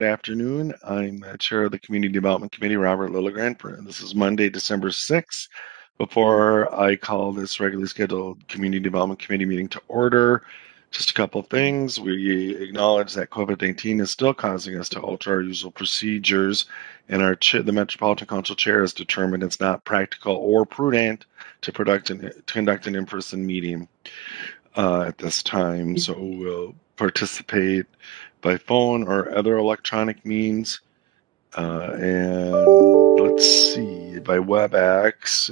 Good afternoon. I'm Chair of the Community Development Committee, Robert Lilligren. This is Monday, December 6th. Before I call this regularly scheduled Community Development Committee meeting to order, just a couple of things. We acknowledge that COVID-19 is still causing us to alter our usual procedures, and the Metropolitan Council Chair has determined it's not practical or prudent to conduct an in-person meeting at this time. So we'll participate by phone or other electronic means. And let's see, by WebEx,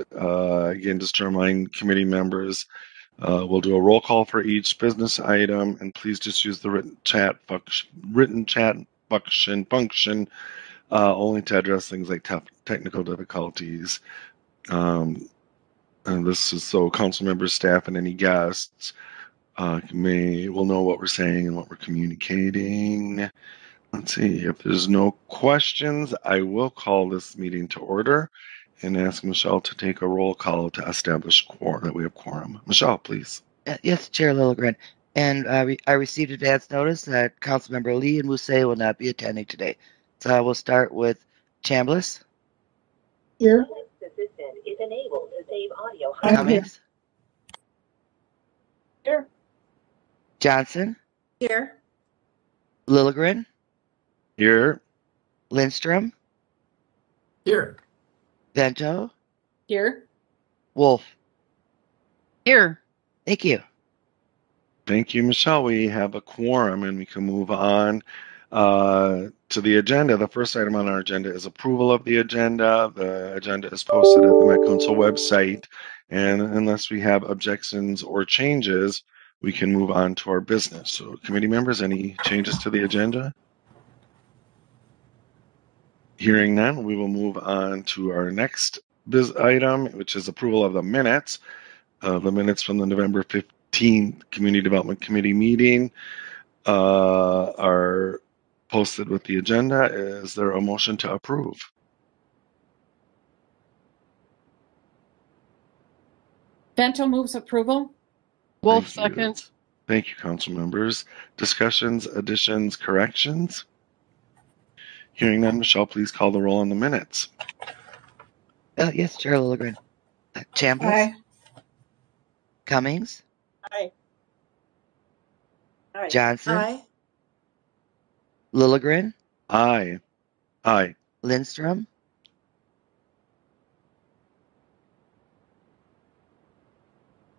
again, just to remind committee members, we'll do a roll call for each business item, and please just use the written chat function only to address things like technical difficulties. And this is so council members, staff, and any guests will know what we're saying and what we're communicating. Let's see, if there's no questions, I will call this meeting to order and ask Michelle to take a roll call to establish that we have quorum. Michelle, please. Yes, Chair Lilligren. And I received advance notice that Councilmember Lee and Mousse will not be attending today. So I will start with Chambliss. Here. Assistant is enabled to save audio. Cummings. Here. Johnson. Here. Lilligren. Here. Lindstrom. Here. Vento. Here. Wolf. Here. Thank you. Thank you, Michelle. We have a quorum and we can move on to the agenda. The first item on our agenda is approval of the agenda. The agenda is posted at the Met Council website, and unless we have objections or changes, we can move on to our business. So committee members, any changes to the agenda? Hearing none, we will move on to our next item, which is approval of the minutes. The minutes from the November 15th Community Development Committee meeting are posted with the agenda. Is there a motion to approve? Vento moves approval. Wolf seconds. Thank you, council members. Discussions, additions, corrections? Hearing none, Michelle, please call the roll on the minutes. Yes, Chair Lilligren. Chambliss. Aye. Cummings. Aye. Aye. Johnson. Aye. Lilligren. Aye. Aye. Lindstrom.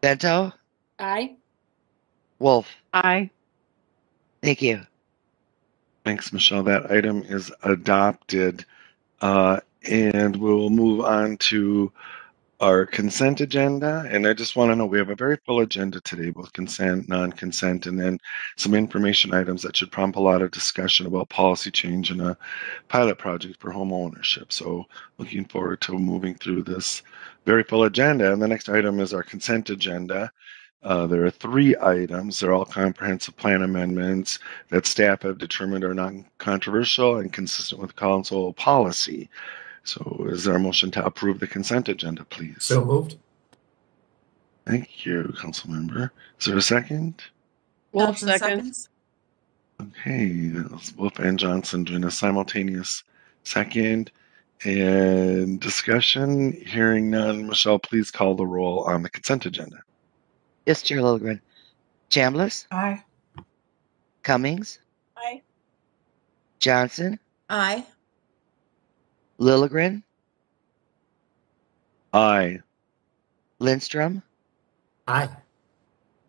Vento. Aye. Wolf. Aye. Thank you. Thanks, Michelle. That item is adopted. And we'll move on to our consent agenda. And I just want to know, we have a very full agenda today, both consent, non-consent, and then some information items that should prompt a lot of discussion about policy change and a pilot project for home ownership. So looking forward to moving through this very full agenda. And the next item is our consent agenda. There are 3 items. They're all comprehensive plan amendments that staff have determined are non-controversial and consistent with council policy. So is there a motion to approve the consent agenda, please? So moved. Thank you, council member. Is there a second? Wolf seconds. Okay, Wolf and Johnson doing a simultaneous second. And discussion, hearing none. Michelle, please call the roll on the consent agenda. Yes, Chair Lilligren. Chambliss. Aye. Cummings. Aye. Johnson. Aye. Lilligren. Aye. Lindstrom. Aye.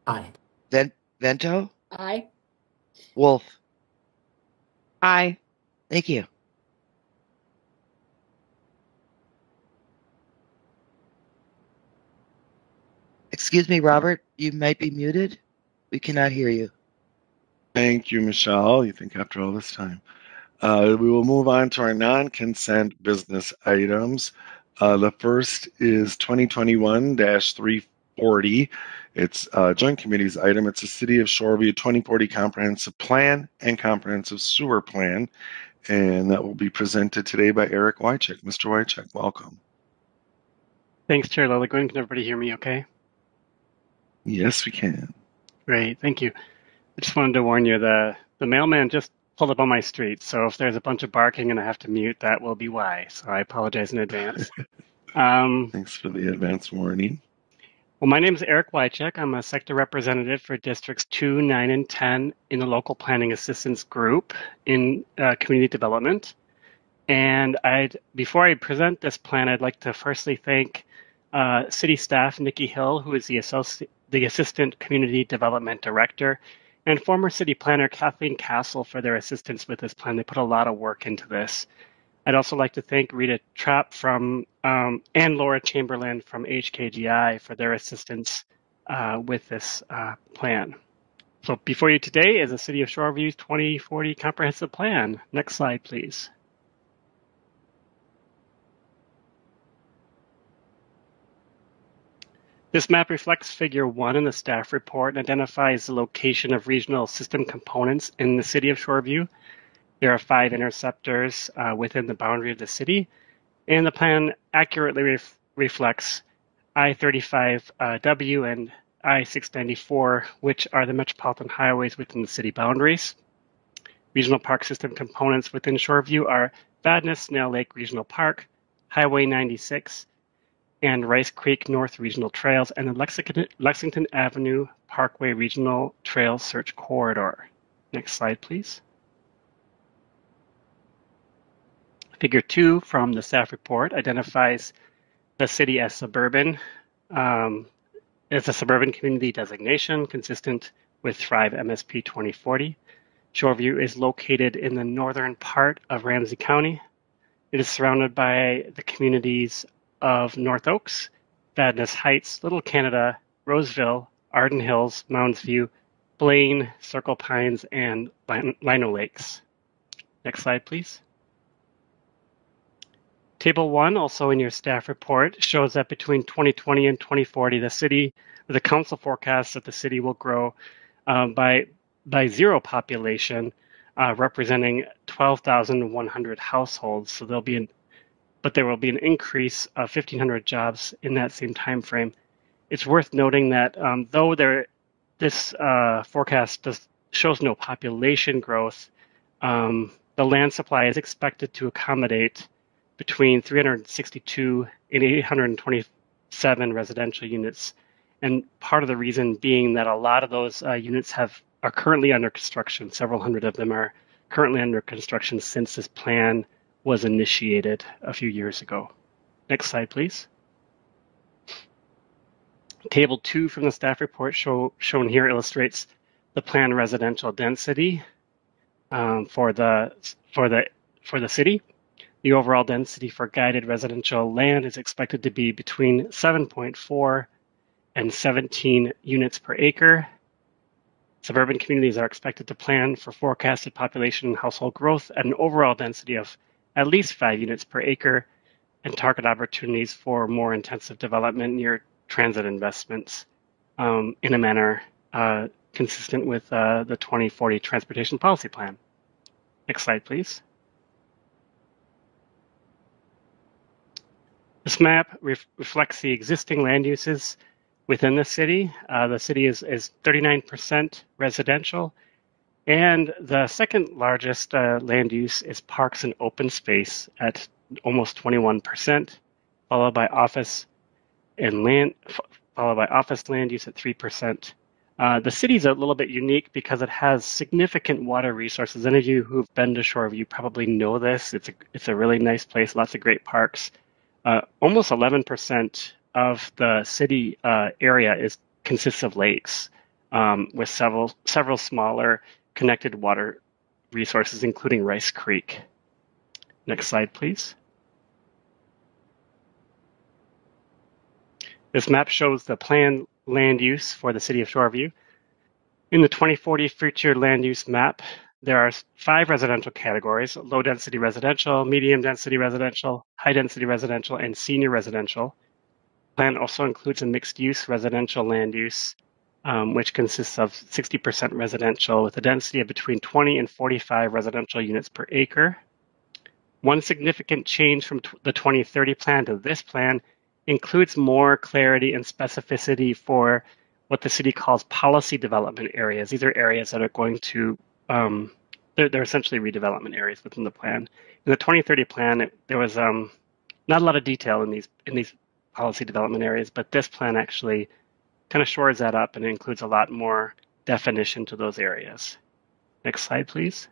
Aye. Vento. Aye. Wolf. Aye. Thank you. Excuse me, Robert, you might be muted. We cannot hear you. Thank you, Michelle. You think after all this time. We will move on to our non-consent business items. The first is 2021-340. It's a joint committee's item. It's a City of Shoreview 2040 Comprehensive Plan and Comprehensive Sewer Plan. And that will be presented today by Eric Wycheck. Mr. Wycheck, welcome. Thanks, Chair Lilligren. Can everybody hear me okay? Yes, we can. Great, thank you. I just wanted to warn you, the mailman just pulled up on my street. So if there's a bunch of barking and I have to mute, that will be why. So I apologize in advance. Thanks for the advance warning. Well, my name is Eric Wychek. I'm a sector representative for districts 2, 9, and 10 in the local planning assistance group in community development. And before I present this plan, I'd like to firstly thank city staff Nikki Hill, who is the Assistant Community Development Director, and former city planner Kathleen Castle for their assistance with this plan. They put a lot of work into this. I'd also like to thank Rita Trapp and Laura Chamberlain from HKGI for their assistance with this plan. So before you today is the City of Shoreview's 2040 Comprehensive Plan. Next slide, please. This map reflects Figure 1 in the staff report and identifies the location of regional system components in the City of Shoreview. There are 5 interceptors within the boundary of the city, and the plan accurately reflects I-35W and I-694, which are the metropolitan highways within the city boundaries. Regional park system components within Shoreview are Vadnais Snail Lake Regional Park, Highway 96, and Rice Creek North Regional Trails, and the Lexington Avenue Parkway Regional Trail Search Corridor. Next slide, please. Figure 2 from the staff report identifies the city as suburban, as a suburban community designation consistent with Thrive MSP 2040. Shoreview is located in the northern part of Ramsey County. It is surrounded by the communities of North Oaks, Vadnais Heights, Little Canada, Roseville, Arden Hills, Mounds View, Blaine, Circle Pines, and Lino Lakes. Next slide, please. Table 1, also in your staff report, shows that between 2020 and 2040, the council forecasts that the city will grow by 0 population, representing 12,100 households. So there will be an increase of 1,500 jobs in that same time frame. It's worth noting that though this forecast shows no population growth, the land supply is expected to accommodate between 362 and 827 residential units. And part of the reason being that a lot of those units are currently under construction. Several hundred of them are currently under construction since this plan was initiated a few years ago. Next slide, please. Table 2 from the staff report shown here illustrates the planned residential density for the city. The overall density for guided residential land is expected to be between 7.4 and 17 units per acre. Suburban communities are expected to plan for forecasted population and household growth at an overall density of at least 5 units per acre and target opportunities for more intensive development near transit investments in a manner consistent with the 2040 Transportation Policy Plan. Next slide, please. This map reflects the existing land uses within the city. The city is 39% residential, and the second largest land use is parks and open space at almost 21%, followed by office land use at 3%. The city is a little bit unique because it has significant water resources. Any of you who've been to Shoreview probably know this. It's a really nice place, lots of great parks. Almost 11% of the city area consists of lakes, with several smaller connected water resources, including Rice Creek. Next slide, please. This map shows the planned land use for the city of Shoreview. In the 2040 future land use map, there are 5 residential categories: low density residential, medium density residential, high density residential, and senior residential. The plan also includes a mixed use residential land use, which consists of 60% residential with a density of between 20 and 45 residential units per acre. One significant change from the 2030 plan to this plan includes more clarity and specificity for what the city calls policy development areas. These are areas that are going to they're essentially redevelopment areas within the plan. In the 2030 plan, there was not a lot of detail in these policy development areas, but this plan actually kind of shores that up and includes a lot more definition to those areas. Next slide, please.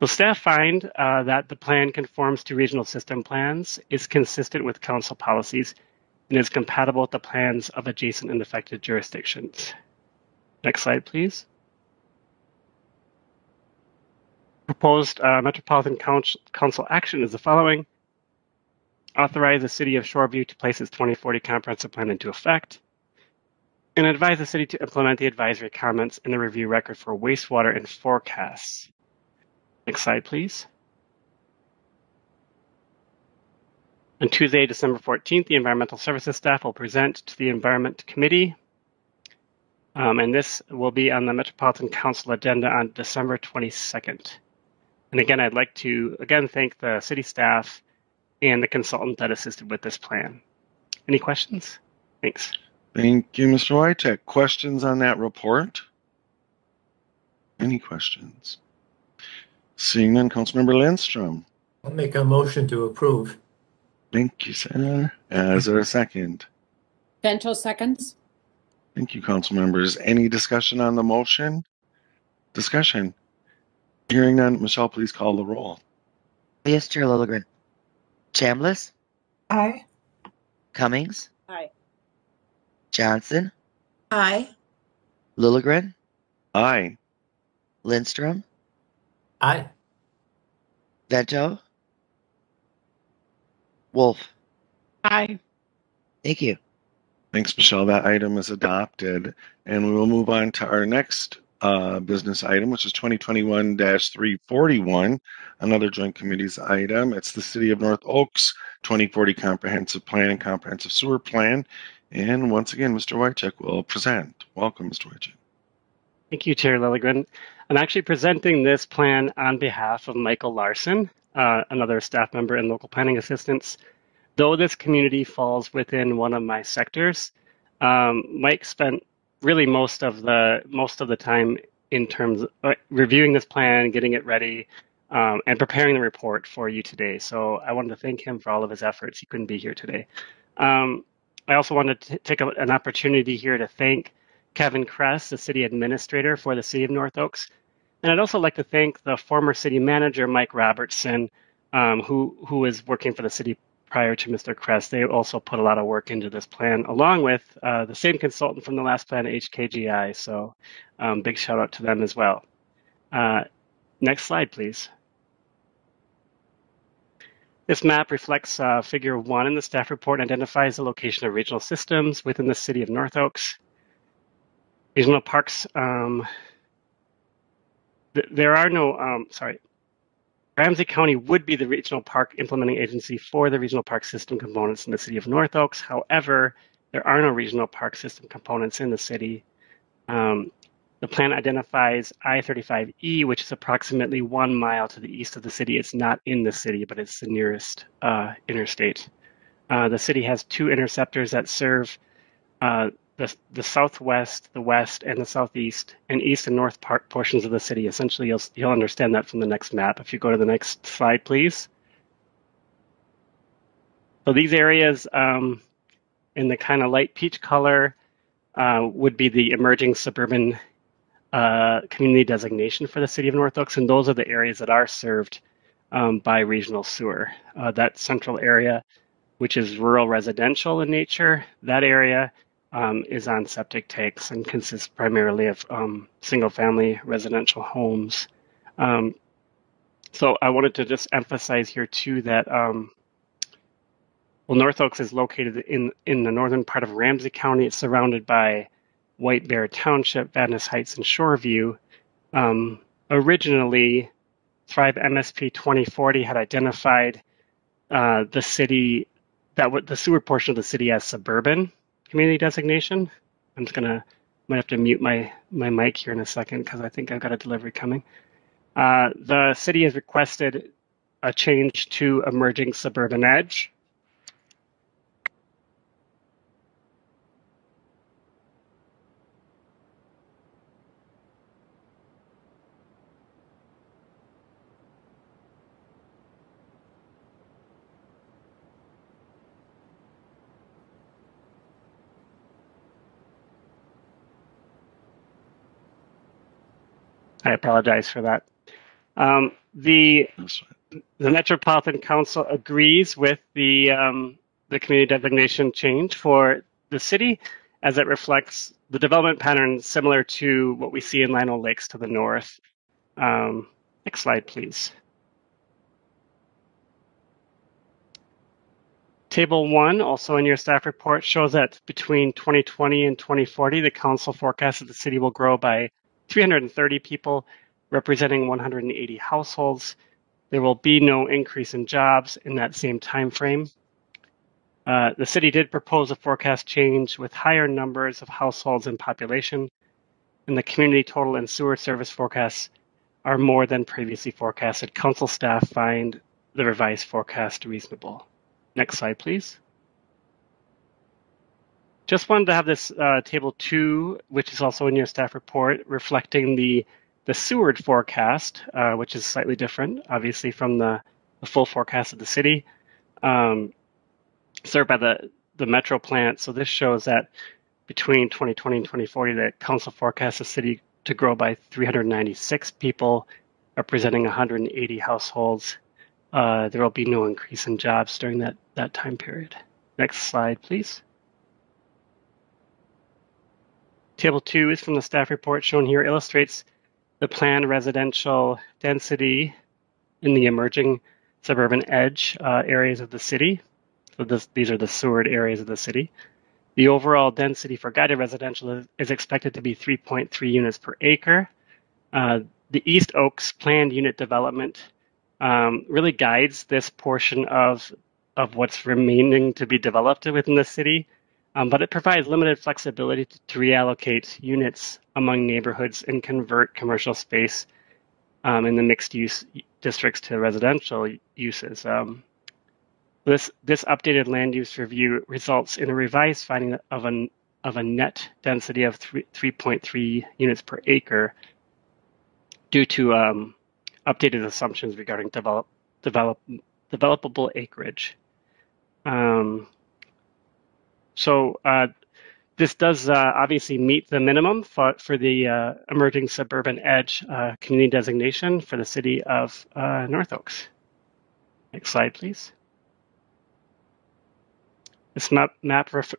So staff find that the plan conforms to regional system plans, is consistent with council policies, and is compatible with the plans of adjacent and affected jurisdictions. Next slide, please. Proposed Metropolitan Council action is the following. Authorize the City of Shoreview to place its 2040 comprehensive plan into effect, and advise the city to implement the advisory comments in the review record for wastewater and forecasts. Next slide, please. On Tuesday, December 14th, the Environmental Services staff will present to the Environment Committee, and this will be on the Metropolitan Council agenda on December 22nd. And again, I'd like to thank the city staff and the consultant that assisted with this plan. Any questions? Thanks. Thank you, Mr. Wycheck. Questions on that report? Any questions? Seeing none, Councilmember Lindstrom. I'll make a motion to approve. Thank you, Senator. Is there a second? Bento seconds. Thank you, council members. Any discussion on the motion? Discussion. Hearing none, Michelle, please call the roll. Yes, Chair Lilligren. Chambliss, Aye. Cummings, Aye. Johnson, Aye. Lilligren, Aye. Lindstrom, Aye. Vento, Wolf. Aye. Thank you. Thanks, Michelle. That item is adopted. And we will move on to our next business item, which is 2021-341, another joint committees item. It's the City of North Oaks 2040 Comprehensive Plan and Comprehensive Sewer Plan. And once again, Mr. Wycheck will present. Welcome, Mr. Wycheck. Thank you, Chair Lilligren. I'm actually presenting this plan on behalf of Michael Larson, another staff member and local planning assistants. Though this community falls within one of my sectors, Mike spent really most of the time in terms of reviewing this plan, getting it ready, and preparing the report for you today. So I wanted to thank him for all of his efforts. He couldn't be here today. I also wanted to take an opportunity here to thank Kevin Kress, the city administrator for the City of North Oaks. And I'd also like to thank the former city manager, Mike Robertson, who was working for the city prior to Mr. Kress. They also put a lot of work into this plan, along with the same consultant from the last plan, HKGI. So big shout out to them as well. Next slide, please. This map reflects figure 1 in the staff report and identifies the location of regional systems within the City of North Oaks. Regional parks, there are no, Ramsey County would be the regional park implementing agency for the regional park system components in the City of North Oaks. However, there are no regional park system components in the city. The plan identifies I-35E, which is approximately 1 mile to the east of the city. It's not in the city, but it's the nearest interstate. The city has 2 interceptors that serve the southwest, the west, and the southeast, and east and north portions of the city. Essentially, you'll understand that from the next map. If you go to the next slide, please. So these areas in the kind of light peach color would be the emerging suburban community designation for the City of North Oaks, and those are the areas that are served by regional sewer. That central area, which is rural residential in nature, that area is on septic tanks and consists primarily of single-family residential homes. So I wanted to just emphasize here too that North Oaks is located in the northern part of Ramsey County. It's surrounded by White Bear Township, Vadnais Heights, and Shoreview. Originally, Thrive MSP 2040 had identified the city, the sewer portion of the city as suburban community designation. I'm just might have to mute my mic here in a second because I think I've got a delivery coming. The city has requested a change to emerging suburban edge. I apologize for that. The Metropolitan Council agrees with the community designation change for the city, as it reflects the development pattern similar to what we see in Lino Lakes to the north. Next slide, please. Table 1, also in your staff report, shows that between 2020 and 2040, the council forecasts that the city will grow by 330 people, representing 180 households. There will be no increase in jobs in that same time frame. The city did propose a forecast change with higher numbers of households and population, and the community total and sewer service forecasts are more than previously forecasted. Council staff find the revised forecast reasonable. Next slide, please. Just wanted to have this table 2, which is also in your staff report, reflecting the Seward forecast, which is slightly different, obviously, from the full forecast of the city, served by the metro plant. So this shows that between 2020 and 2040, the council forecasts the city to grow by 396 people, representing 180 households. There will be no increase in jobs during that time period. Next slide, please. Table 2 is from the staff report shown here, illustrates the planned residential density in the emerging suburban edge areas of the city. So these are the Seward areas of the city. The overall density for guided residential is expected to be 3.3 units per acre. The East Oaks planned unit development really guides this portion of what's remaining to be developed within the city, but it provides limited flexibility to reallocate units among neighborhoods and convert commercial space in the mixed-use districts to residential uses. This updated land use review results in a revised finding of a net density of 3.3 units per acre due to updated assumptions regarding developable acreage. This does obviously meet the minimum for the emerging suburban edge community designation for the city of North Oaks. Next slide, please. This map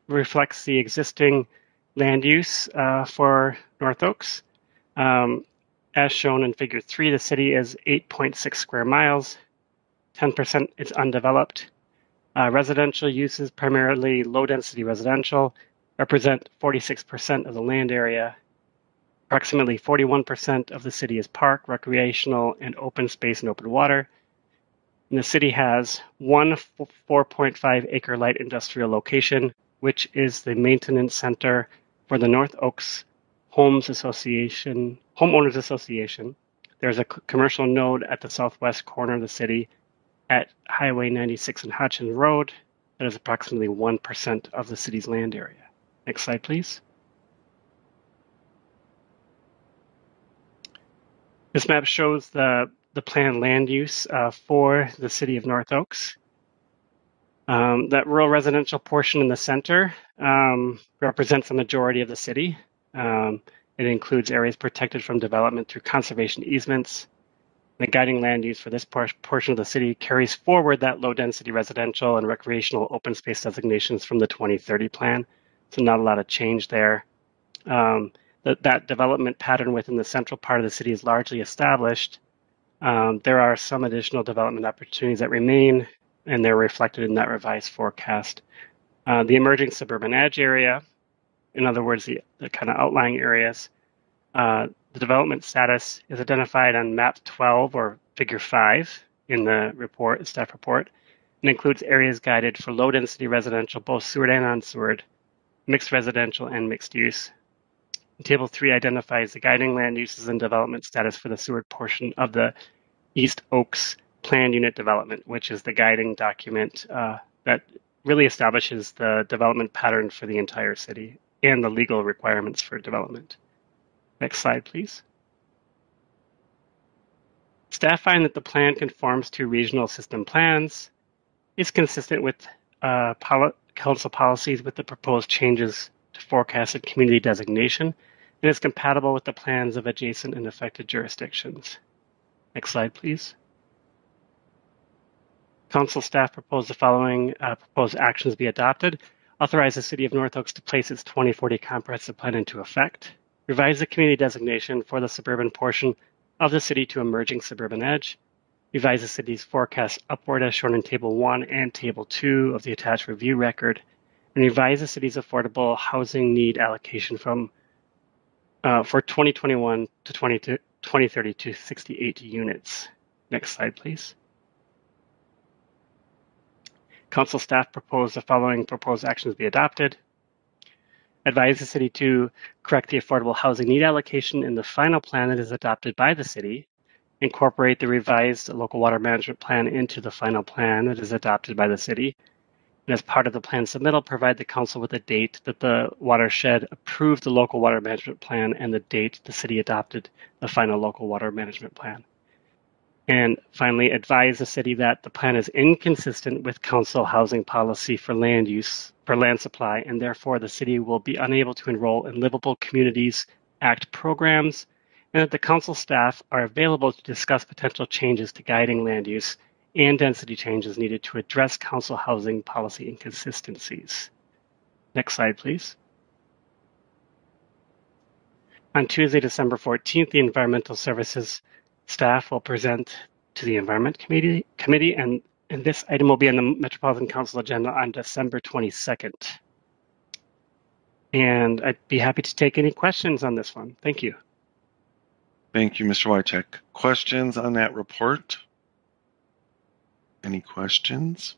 reflects the existing land use for North Oaks. As shown in figure 3, the city is 8.6 square miles, 10% is undeveloped. Residential uses, primarily low-density residential, represent 46% of the land area. Approximately 41% of the city is park, recreational, and open space and open water. And the city has one 4.5 acre light industrial location, which is the maintenance center for the North Oaks Homeowners Association. There's a commercial node at the southwest corner of the city at Highway 96 and Hutchins Road. That is approximately 1% of the city's land area. Next slide, please. This map shows the planned land use for the city of North Oaks. That rural residential portion in the center represents the majority of the city. It includes areas protected from development through conservation easements. The guiding land use for this portion of the city carries forward that low-density residential and recreational open space designations from the 2030 plan. So not a lot of change there. That development pattern within the central part of the city is largely established. There are some additional development opportunities that remain, and they're reflected in that revised forecast. The emerging suburban edge area, in other words, the kind of outlying areas, the development status is identified on map 12 or figure 5 in the staff report, and includes areas guided for low density residential, both Seward and non-Seward, mixed residential and mixed use. Table 3 identifies the guiding land uses and development status for the Seward portion of the East Oaks planned unit development, which is the guiding document that really establishes the development pattern for the entire city and the legal requirements for development. Next slide, please. Staff find that the plan conforms to regional system plans, is consistent with council policies with the proposed changes to forecasted community designation, and is compatible with the plans of adjacent and affected jurisdictions. Next slide, please. Council staff propose the following proposed actions be adopted. Authorize the City of North Oaks to place its 2040 comprehensive plan into effect. Revise the community designation for the suburban portion of the city to emerging suburban edge. Revise the city's forecast upward as shown in Table 1 and Table 2 of the attached review record. And revise the city's affordable housing need allocation from for 2021 to 2030 to 68 units. Next slide, please. Council staff propose the following proposed actions be adopted. Advise the city to correct the affordable housing need allocation in the final plan that is adopted by the city. Incorporate the revised local water management plan into the final plan that is adopted by the city. And as part of the plan submittal, provide the council with a date that the watershed approved the local water management plan and the date the city adopted the final local water management plan. And finally, advise the city that the plan is inconsistent with council housing policy for land use, for land supply, and therefore the city will be unable to enroll in Livable Communities Act programs, and that the council staff are available to discuss potential changes to guiding land use and density changes needed to address council housing policy inconsistencies. Next slide, please. On Tuesday, December 14th, the Environmental Services staff will present to the Environment Committee, and this item will be on the Metropolitan Council agenda on December 22nd. And I'd be happy to take any questions on this one. Thank you. Thank you, Mr. Wycheck. Questions on that report? Any questions?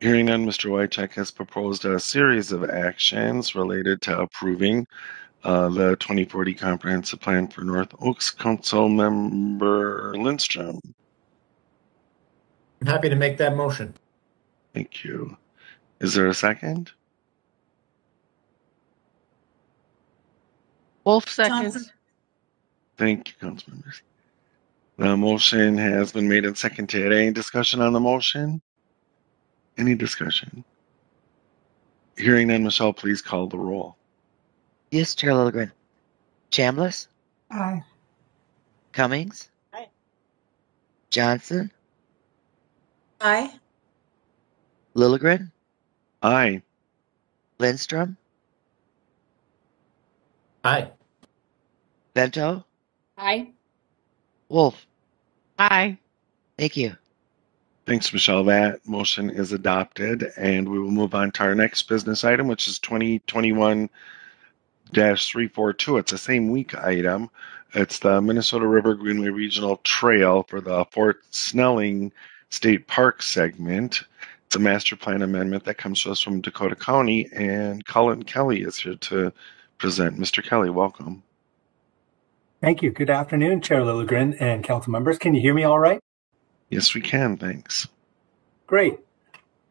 Hearing none, Mr. Wycheck has proposed a series of actions related to approving the 2040 Comprehensive Plan for North Oaks. Council Member Lindstrom. I'm happy to make that motion. Thank you. Is there a second? Wolf seconds. Johnson. Thank you, council members. The motion has been made and seconded. Any discussion on the motion? Any discussion? Hearing none, Michelle, please call the roll. Yes, Chair Lilligren. Chambliss, Aye. Cummings, Aye. Johnson, Aye. Lilligren, Aye. Lindstrom, Aye. Bento, Aye. Wolf. Aye. Thank you. Thanks, Michelle. That motion is adopted, and we will move on to our next business item, which is 2021-342. It's a same week item. It's the Minnesota River Greenway Regional Trail for the Fort Snelling State Park segment. It's a master plan amendment that comes to us from Dakota County, and Colin Kelly is here to present. Mr. Kelly, welcome. Thank you. Good afternoon, Chair Lilligren and council members. Can you hear me all right? Yes, we can. Thanks. Great.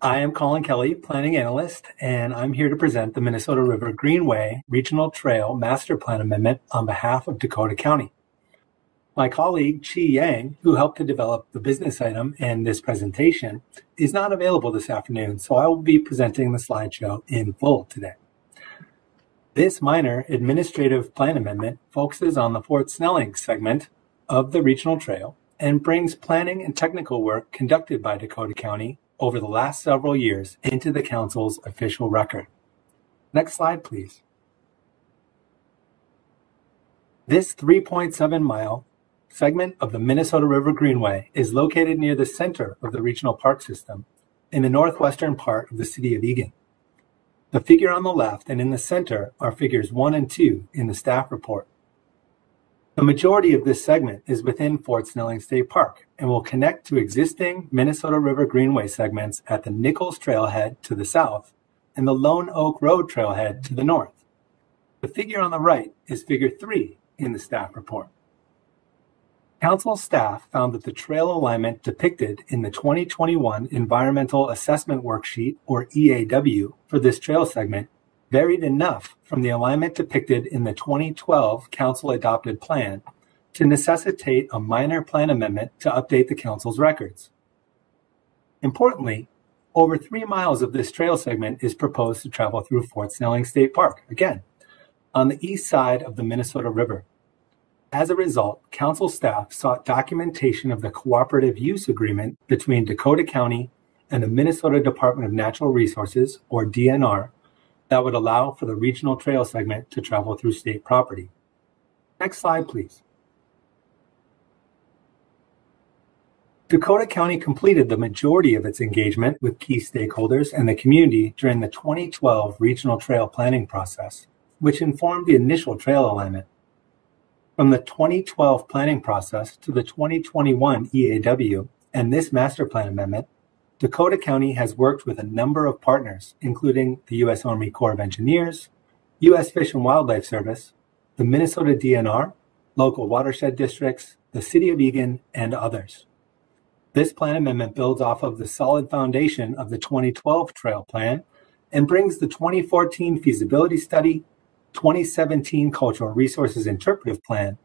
I am Colin Kelly, planning analyst, and I'm here to present the Minnesota River Greenway Regional Trail Master Plan Amendment on behalf of Dakota County. My colleague, Chi Yang, who helped to develop the business item and this presentation, is not available this afternoon, so I will be presenting the slideshow in full today. This minor administrative plan amendment focuses on the Fort Snelling segment of the regional trail and brings planning and technical work conducted by Dakota County over the last several years into the council's official record. Next slide, please. This 3.7-mile segment of the Minnesota River Greenway is located near the center of the regional park system in the northwestern part of the city of Eagan. The figure on the left and in the center are figures 1 and 2 in the staff report. The majority of this segment is within Fort Snelling State Park and will connect to existing Minnesota River Greenway segments at the Nichols Trailhead to the south and the Lone Oak Road Trailhead to the north. The figure on the right is figure 3 in the staff report. Council staff found that the trail alignment depicted in the 2021 Environmental Assessment Worksheet, or EAW, for this trail segment varied enough from the alignment depicted in the 2012 Council adopted plan to necessitate a minor plan amendment to update the Council's records. Importantly, over 3 miles of this trail segment is proposed to travel through Fort Snelling State Park. Again, on the east side of the Minnesota River. As a result, council staff sought documentation of the cooperative use agreement between Dakota County and the Minnesota Department of Natural Resources, or DNR, that would allow for the regional trail segment to travel through state property. Next slide, please. Dakota County completed the majority of its engagement with key stakeholders and the community during the 2012 regional trail planning process, which informed the initial trail alignment. From the 2012 planning process to the 2021 EAW and this master plan amendment, Dakota County has worked with a number of partners, including the U.S. Army Corps of Engineers, U.S. Fish and Wildlife Service, the Minnesota DNR, local watershed districts, the City of Eagan, and others. This plan amendment builds off of the solid foundation of the 2012 trail plan and brings the 2014 feasibility study, 2017 Cultural Resources Interpretive Plan,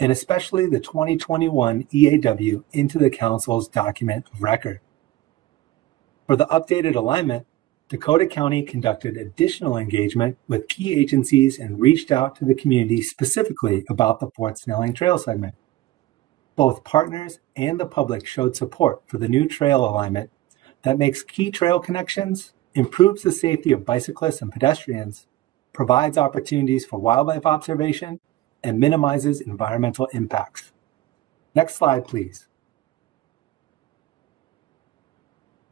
and especially the 2021 EAW into the Council's document of record. For the updated alignment, Dakota County conducted additional engagement with key agencies and reached out to the community specifically about the Fort Snelling Trail segment. Both partners and the public showed support for the new trail alignment that makes key trail connections, improves the safety of bicyclists and pedestrians, provides opportunities for wildlife observation, and minimizes environmental impacts. Next slide, please.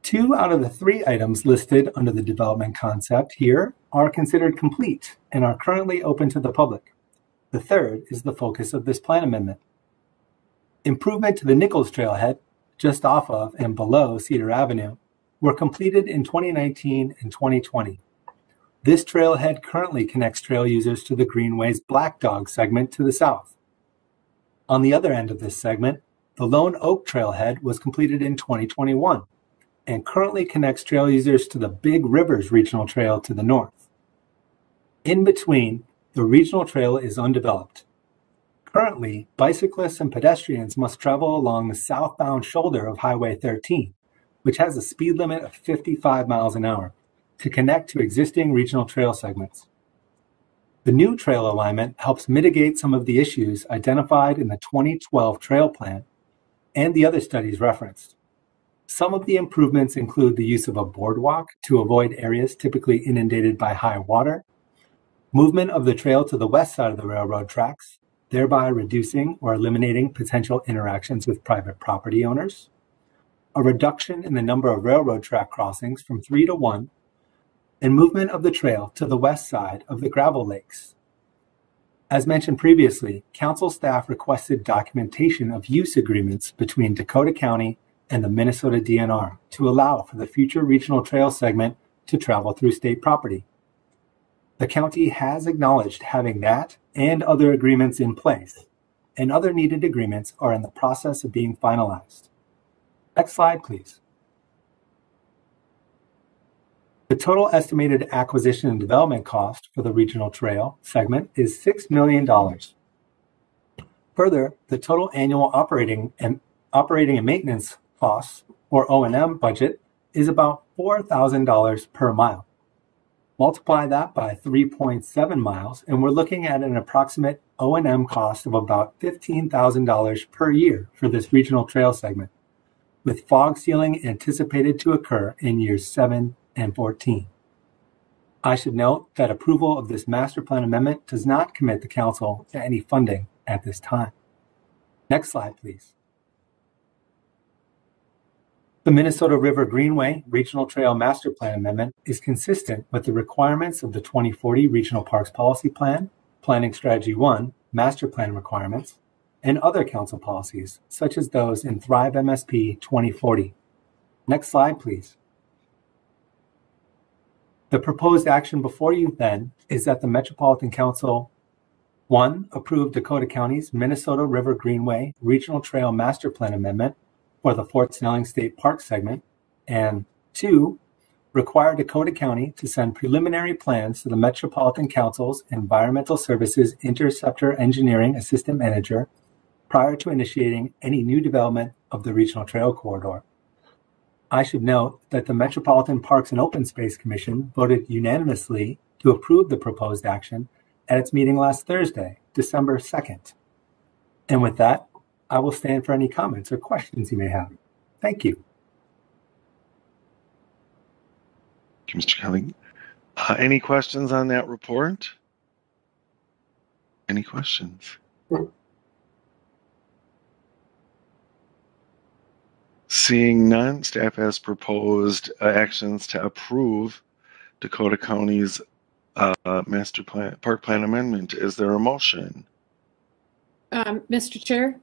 2 out of the 3 items listed under the development concept here are considered complete and are currently open to the public. The third is the focus of this plan amendment. Improvement to the Nichols Trailhead, just off of and below Cedar Avenue, were completed in 2019 and 2020. This trailhead currently connects trail users to the Greenway's Black Dog segment to the south. On the other end of this segment, the Lone Oak Trailhead was completed in 2021 and currently connects trail users to the Big Rivers Regional Trail to the north. In between, the regional trail is undeveloped. Currently, bicyclists and pedestrians must travel along the southbound shoulder of Highway 13, which has a speed limit of 55 miles an hour, to connect to existing regional trail segments. The new trail alignment helps mitigate some of the issues identified in the 2012 trail plan and the other studies referenced. Some of the improvements include the use of a boardwalk to avoid areas typically inundated by high water, movement of the trail to the west side of the railroad tracks, thereby reducing or eliminating potential interactions with private property owners, a reduction in the number of railroad track crossings from 3 to 1, and movement of the trail to the west side of the gravel lakes. As mentioned previously, council staff requested documentation of use agreements between Dakota County and the Minnesota DNR to allow for the future regional trail segment to travel through state property. The county has acknowledged having that and other agreements in place, and other needed agreements are in the process of being finalized. Next slide, please. The total estimated acquisition and development cost for the regional trail segment is $6 million. Further, the total annual operating and maintenance costs, or O&M budget, is about $4,000 per mile. Multiply that by 3.7 miles, and we're looking at an approximate O&M cost of about $15,000 per year for this regional trail segment, with fog sealing anticipated to occur in years 7 and 14. I should note that approval of this master plan amendment does not commit the council to any funding at this time. Next slide, please. The Minnesota River Greenway Regional Trail Master Plan Amendment is consistent with the requirements of the 2040 Regional Parks Policy Plan, Planning Strategy 1, Master Plan requirements, and other council policies, such as those in Thrive MSP 2040. Next slide, please. The proposed action before you then is that the Metropolitan Council 1. Approve Dakota County's Minnesota River Greenway Regional Trail Master Plan Amendment for the Fort Snelling State Park segment, and 2. Require Dakota County to send preliminary plans to the Metropolitan Council's Environmental Services Interceptor Engineering Assistant Manager prior to initiating any new development of the Regional Trail Corridor. I should note that the Metropolitan Parks and Open Space Commission voted unanimously to approve the proposed action at its meeting last Thursday, December 2nd. And with that, I will stand for any comments or questions you may have. Thank you. Thank you, Mr. Kelly. Any questions on that report? Any questions? Seeing none, staff has proposed actions to approve Dakota County's master plan, park plan amendment. Is there a motion? Mr. Chair,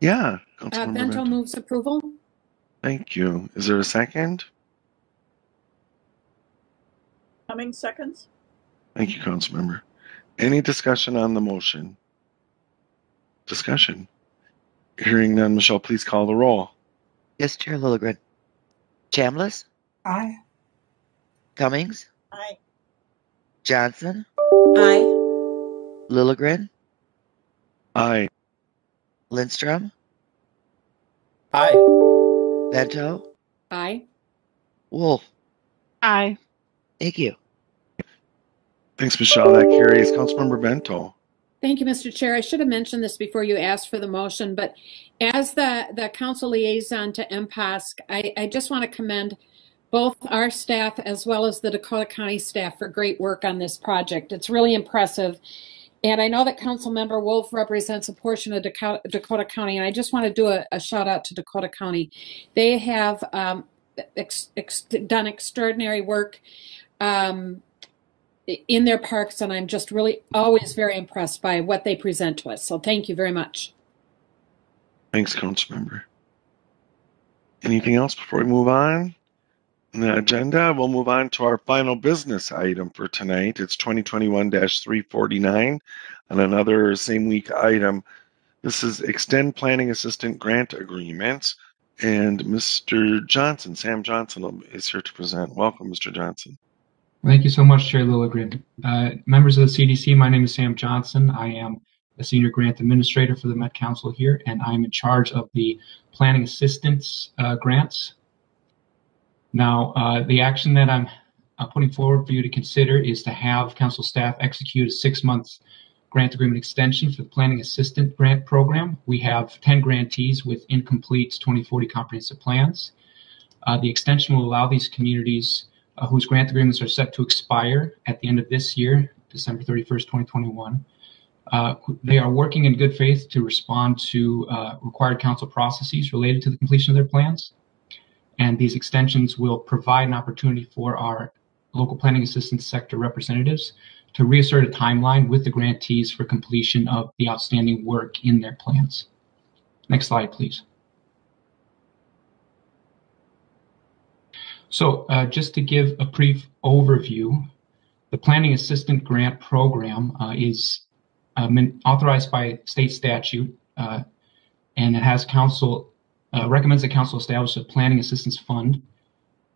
Yeah, Councilmember Bento Bento. moves approval. Thank you. Is there a second? Cummings seconds. Thank you, Councilmember. Any discussion on the motion? Discussion. Hearing none, Michelle, please call the roll. Yes, Chair Lilligren. Chambliss, Aye. Cummings, Aye. Johnson, Aye. Lilligren, Aye. Lindstrom, Aye. Bento, Aye. Wolf. Aye. Thank you. Thanks, Michelle. That carries. Councilmember Bento. Thank you, Mr. Chair. I should have mentioned this before you asked for the motion, but as the council liaison to MPOSC, I just want to commend both our staff as well as the Dakota County staff for great work on this project. It's really impressive. And I know that Councilmember Wolf represents a portion of Dakota County, and I just want to do a shout out to Dakota County. They have done extraordinary work in their parks, and I'm just really always very impressed by what they present to us. So thank you very much. Thanks, Councilmember. Anything else before we move on? In the agenda, we'll move on to our final business item for tonight. It's 2021-349 and another same week item. This is Extend Planning Assistant Grant Agreements. And Mr. Johnson, Sam Johnson, is here to present. Welcome, Mr. Johnson. Thank you so much, Chair Lilligren. Members of the CDC, my name is Sam Johnson. I am a Senior Grant Administrator for the Met Council here, and I'm in charge of the Planning Assistance grants. Now, the action that I'm putting forward for you to consider is to have Council staff execute a 6-month grant agreement extension for the Planning Assistant Grant Program. We have 10 grantees with incomplete 2040 comprehensive plans. The extension will allow these communities whose grant agreements are set to expire at the end of this year, December 31st, 2021. They are working in good faith to respond to required council processes related to the completion of their plans. And these extensions will provide an opportunity for our local planning assistance sector representatives to reassert a timeline with the grantees for completion of the outstanding work in their plans. Next slide, please. So just to give a brief overview, the Planning Assistant Grant Program is authorized by state statute, and it has recommends that council establish a planning assistance fund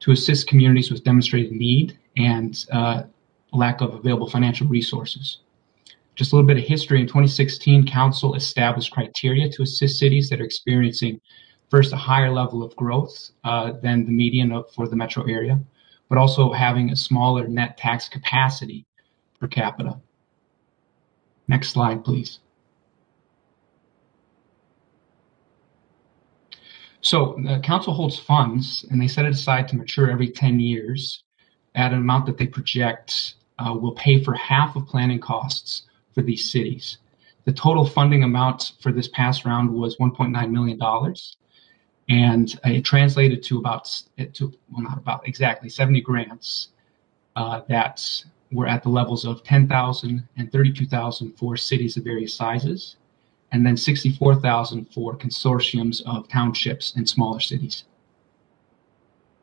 to assist communities with demonstrated need and lack of available financial resources. Just a little bit of history. In 2016, council established criteria to assist cities that are experiencing first a higher level of growth than the median for the metro area, but also having a smaller net tax capacity per capita. Next slide, please. So the council holds funds, and they set it aside to mature every 10 years at an amount that they project will pay for half of planning costs for these cities. The total funding amount for this past round was $1.9 million. And it translated to not about exactly 70 grants that were at the levels of 10,000 and 32,000 for cities of various sizes, and then 64,000 for consortiums of townships and smaller cities.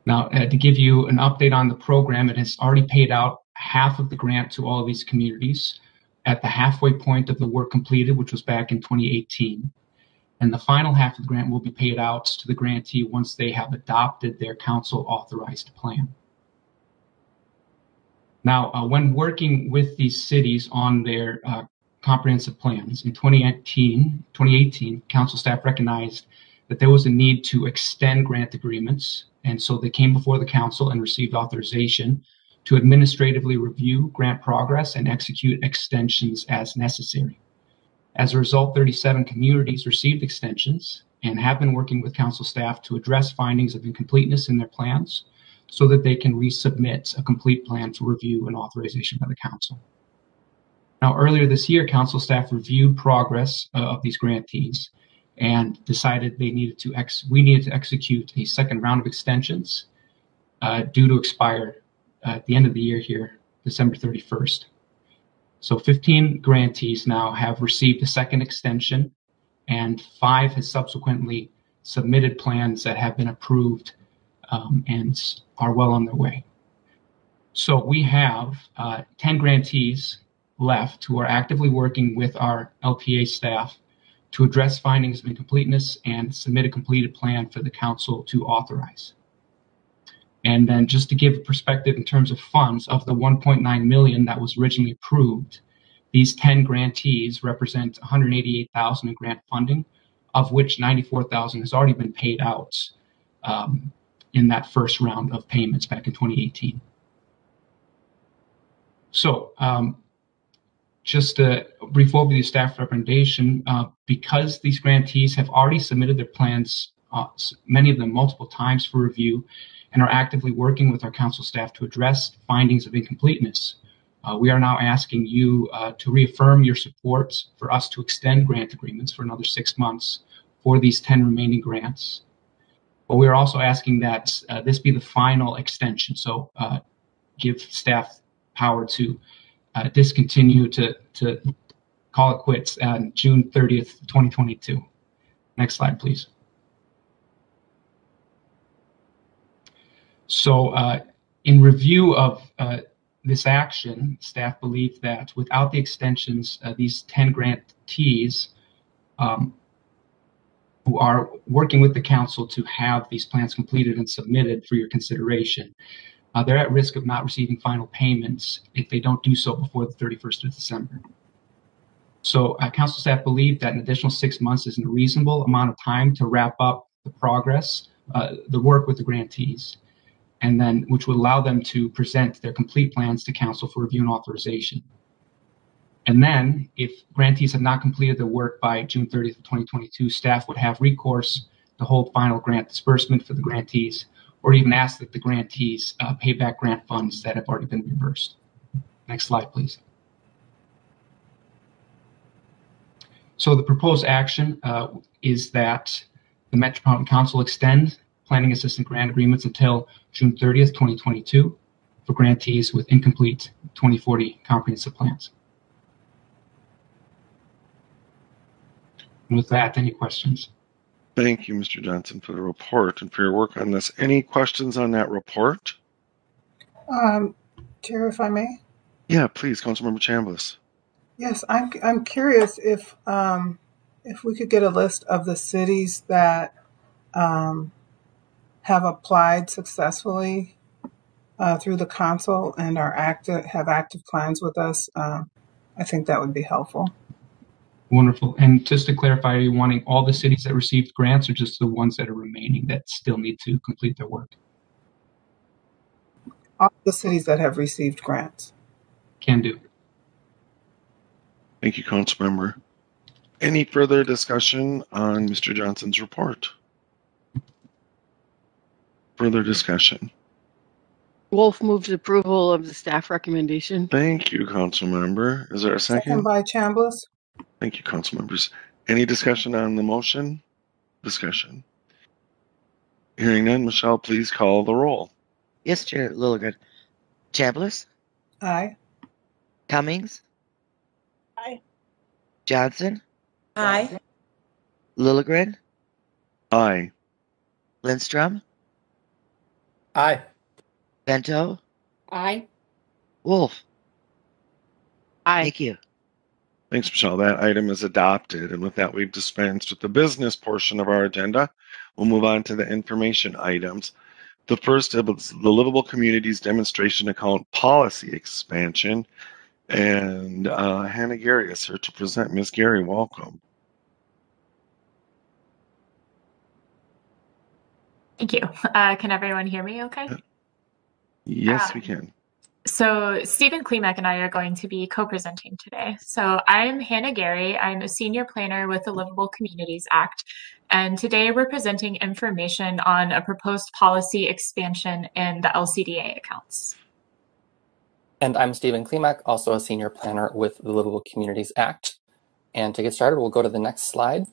Now, to give you an update on the program, it has already paid out half of the grant to all of these communities at the halfway point of the work completed, which was back in 2018. And the final half of the grant will be paid out to the grantee once they have adopted their council authorized plan. Now, when working with these cities on their comprehensive plans in 2018, council staff recognized that there was a need to extend grant agreements. And so they came before the council and received authorization to administratively review grant progress and execute extensions as necessary. As a result, 37 communities received extensions and have been working with council staff to address findings of incompleteness in their plans so that they can resubmit a complete plan for review and authorization by the council. Now, earlier this year, council staff reviewed progress of these grantees and decided we needed to execute a second round of extensions due to expire at the end of the year here, December 31st. So 15 grantees now have received a second extension, and 5 has subsequently submitted plans that have been approved and are well on their way. So we have 10 grantees left who are actively working with our LPA staff to address findings of incompleteness and submit a completed plan for the council to authorize. And then just to give a perspective in terms of funds, of the 1.9 million that was originally approved, these 10 grantees represent 188,000 in grant funding, of which 94,000 has already been paid out in that first round of payments back in 2018. So just a brief overview of staff recommendation, because these grantees have already submitted their plans, many of them multiple times for review, and are actively working with our council staff to address findings of incompleteness. We are now asking you to reaffirm your support for us to extend grant agreements for another 6 months for these 10 remaining grants. But we are also asking that this be the final extension. So give staff power to discontinue to call it quits on June 30th, 2022. Next slide, please. So in review of this action, staff believe that without the extensions, these 10 grantees who are working with the council to have these plans completed and submitted for your consideration, they're at risk of not receiving final payments if they don't do so before the 31st of December. So council staff believe that an additional 6 months is a reasonable amount of time to wrap up the progress, the work with the grantees, and then which would allow them to present their complete plans to council for review and authorization. And then if grantees have not completed their work by June 30th of 2022, staff would have recourse to hold final grant disbursement for the grantees, or even ask that the grantees pay back grant funds that have already been reimbursed. Next slide, please. So the proposed action is that the Metropolitan Council extend planning assistant grant agreements until June 30th, 2022 for grantees with incomplete 2040 comprehensive plans. And with that, any questions? Thank you, Mr. Johnson, for the report and for your work on this. Any questions on that report? Chair, if I may? Yeah, please, Councilmember Chambliss. Yes, I'm curious if we could get a list of the cities that have applied successfully through the council and have active plans with us. I think that would be helpful. Wonderful. And just to clarify, are you wanting all the cities that received grants or just the ones that are remaining that still need to complete their work? All the cities that have received grants. Can do. Thank you, Councilmember. Any further discussion on Mr. Johnson's report? Further discussion? Wolf moved approval of the staff recommendation. Thank you, Councilmember. Is there a second? Second by Chambliss. Thank you, council members. Any discussion on the motion? Discussion. Hearing none, Michelle, please call the roll. Yes, Chair Lilligren. Chambliss? Aye. Cummings? Aye. Johnson? Aye. Lilligren? Aye. Lindstrom? Aye. Bento? Aye. Wolf? Aye. Thank you. Thanks, Michelle. That item is adopted. And with that, we've dispensed with the business portion of our agenda. We'll move on to the information items. The first is the Livable Communities Demonstration Account Policy Expansion. And Hannah Gary is here to present. Ms. Gary, welcome. Thank you. Can everyone hear me okay? Yes, we can. So Stephen Klimek and I are going to be co-presenting today. So I'm Hannah Gary. I'm a senior planner with the Livable Communities Act. And today we're presenting information on a proposed policy expansion in the LCDA accounts. And I'm Stephen Klimek, also a senior planner with the Livable Communities Act. And to get started, we'll go to the next slide.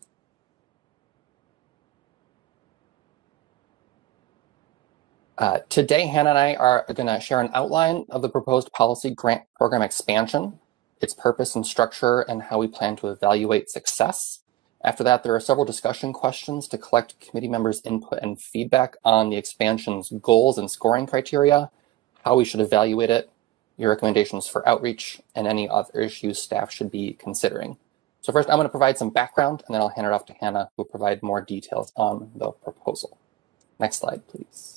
Today, Hannah and I are going to share an outline of the proposed policy grant program expansion, its purpose and structure, and how we plan to evaluate success. After that, there are several discussion questions to collect committee members' input and feedback on the expansion's goals and scoring criteria, how we should evaluate it, your recommendations for outreach, and any other issues staff should be considering. So first, I'm going to provide some background, and then I'll hand it off to Hannah, who will provide more details on the proposal. Next slide, please.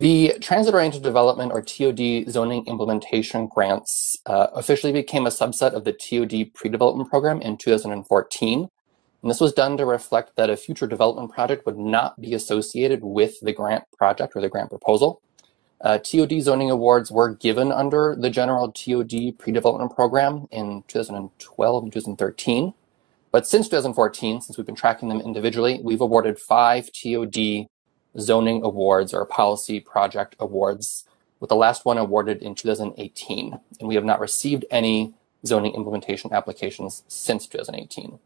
The Transit-Oriented Development, or TOD, zoning implementation grants officially became a subset of the TOD pre-development program in 2014. And this was done to reflect that a future development project would not be associated with the grant project or the grant proposal. TOD zoning awards were given under the general TOD pre-development program in 2012 and 2013. But since 2014, since we've been tracking them individually, we've awarded 5 TOD zoning awards or policy project awards, with the last one awarded in 2018. And we have not received any zoning implementation applications since 2018.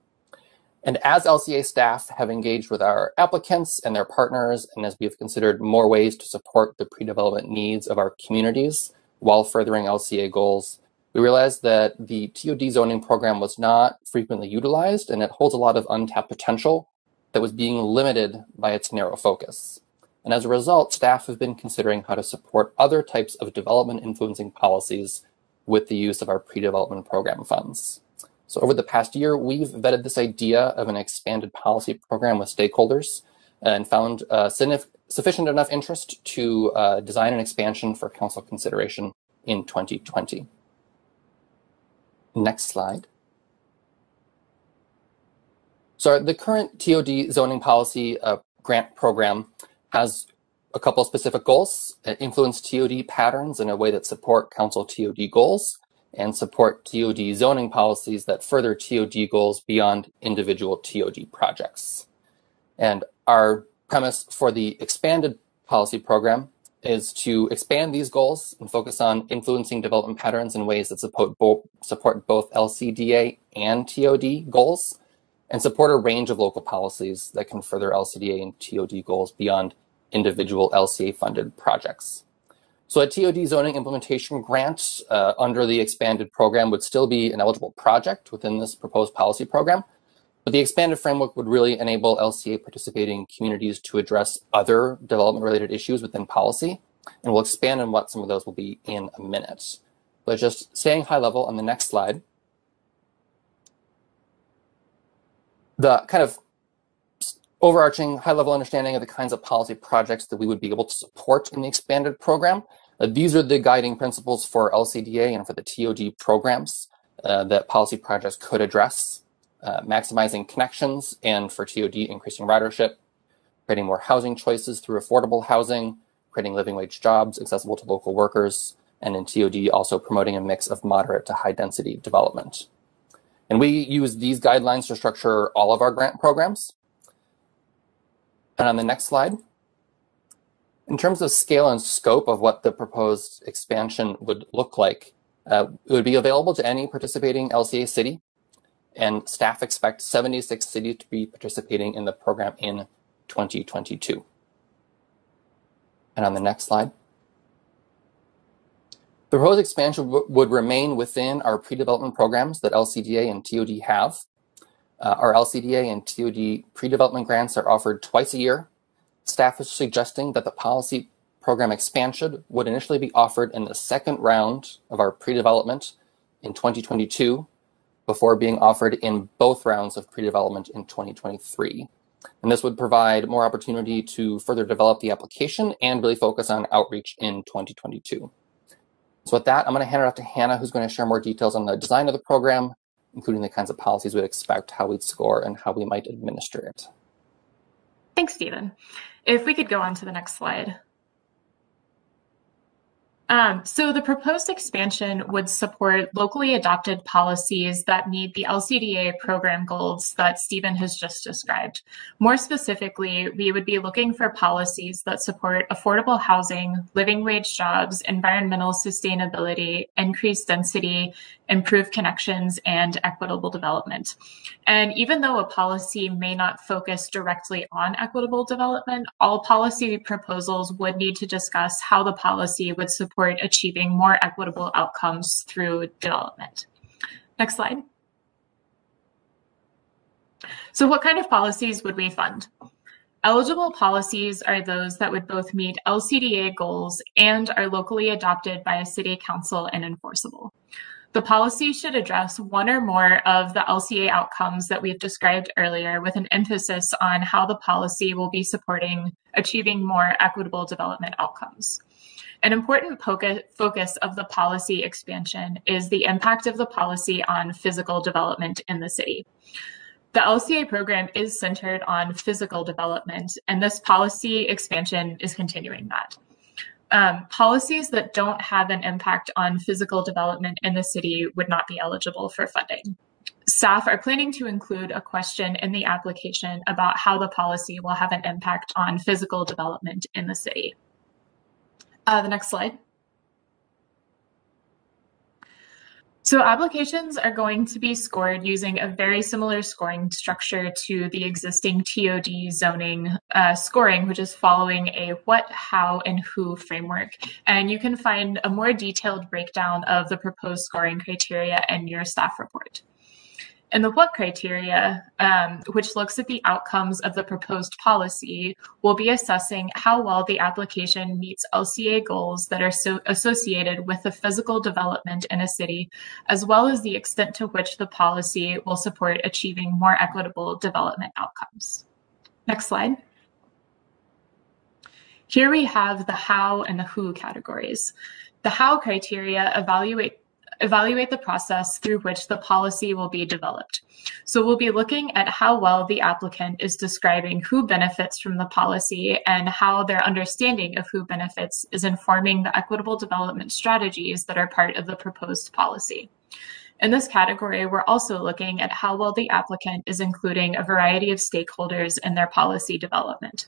And as LCA staff have engaged with our applicants and their partners, and as we have considered more ways to support the pre-development needs of our communities while furthering LCA goals, we realized that the TOD zoning program was not frequently utilized, and it holds a lot of untapped potential that was being limited by its narrow focus. And as a result, staff have been considering how to support other types of development influencing policies with the use of our pre-development program funds. So over the past year, we've vetted this idea of an expanded policy program with stakeholders and found sufficient enough interest to design an expansion for council consideration in 2020. Next slide. So the current TOD zoning policy grant program has a couple of specific goals: influence TOD patterns in a way that support council TOD goals, and support TOD zoning policies that further TOD goals beyond individual TOD projects. And our premise for the expanded policy program is to expand these goals and focus on influencing development patterns in ways that support both LCDA and TOD goals, and support a range of local policies that can further LCDA and TOD goals beyond individual LCA-funded projects. So a TOD zoning implementation grant under the expanded program would still be an eligible project within this proposed policy program, but the expanded framework would really enable LCA participating communities to address other development-related issues within policy, and we'll expand on what some of those will be in a minute. But just staying high level on the next slide, the kind of overarching high-level understanding of the kinds of policy projects that we would be able to support in the expanded program. These are the guiding principles for LCDA and for the TOD programs that policy projects could address: maximizing connections, and for TOD, increasing ridership, creating more housing choices through affordable housing, creating living wage jobs accessible to local workers, and in TOD also promoting a mix of moderate to high density development. And we use these guidelines to structure all of our grant programs. And on the next slide, in terms of scale and scope of what the proposed expansion would look like, it would be available to any participating LCA city, and staff expect 76 cities to be participating in the program in 2022. And on the next slide, the proposed expansion would remain within our pre-development programs that LCDA and TOD have. Our LCDA and TOD pre-development grants are offered twice a year. Staff is suggesting that the policy program expansion would initially be offered in the second round of our pre-development in 2022, before being offered in both rounds of pre-development in 2023. And this would provide more opportunity to further develop the application and really focus on outreach in 2022. So with that, I'm going to hand it off to Hannah, who's going to share more details on the design of the program, including the kinds of policies we'd expect, how we'd score, and how we might administer it. Thanks, Stephen. If we could go on to the next slide. So the proposed expansion would support locally adopted policies that meet the LCDA program goals that Stephen has just described. More specifically, we would be looking for policies that support affordable housing, living wage jobs, environmental sustainability, increased density, improved connections, and equitable development. And even though a policy may not focus directly on equitable development, all policy proposals would need to discuss how the policy would support achieving more equitable outcomes through development. Next slide. So what kind of policies would we fund? Eligible policies are those that would both meet LCDA goals and are locally adopted by a city council and enforceable. The policy should address one or more of the LCA outcomes that we've described earlier, with an emphasis on how the policy will be supporting achieving more equitable development outcomes. An important focus of the policy expansion is the impact of the policy on physical development in the city. The LCA program is centered on physical development, and this policy expansion is continuing that. Policies that don't have an impact on physical development in the city would not be eligible for funding. Staff are planning to include a question in the application about how the policy will have an impact on physical development in the city. The next slide. So applications are going to be scored using a very similar scoring structure to the existing TOD zoning scoring, which is following a what, how, and who framework. And you can find a more detailed breakdown of the proposed scoring criteria in your staff report. And the what criteria, which looks at the outcomes of the proposed policy, will be assessing how well the application meets LCA goals that are associated with the physical development in a city, as well as the extent to which the policy will support achieving more equitable development outcomes. Next slide. Here we have the how and the who categories. The how criteria evaluate the process through which the policy will be developed. So we'll be looking at how well the applicant is describing who benefits from the policy and how their understanding of who benefits is informing the equitable development strategies that are part of the proposed policy. In this category, we're also looking at how well the applicant is including a variety of stakeholders in their policy development.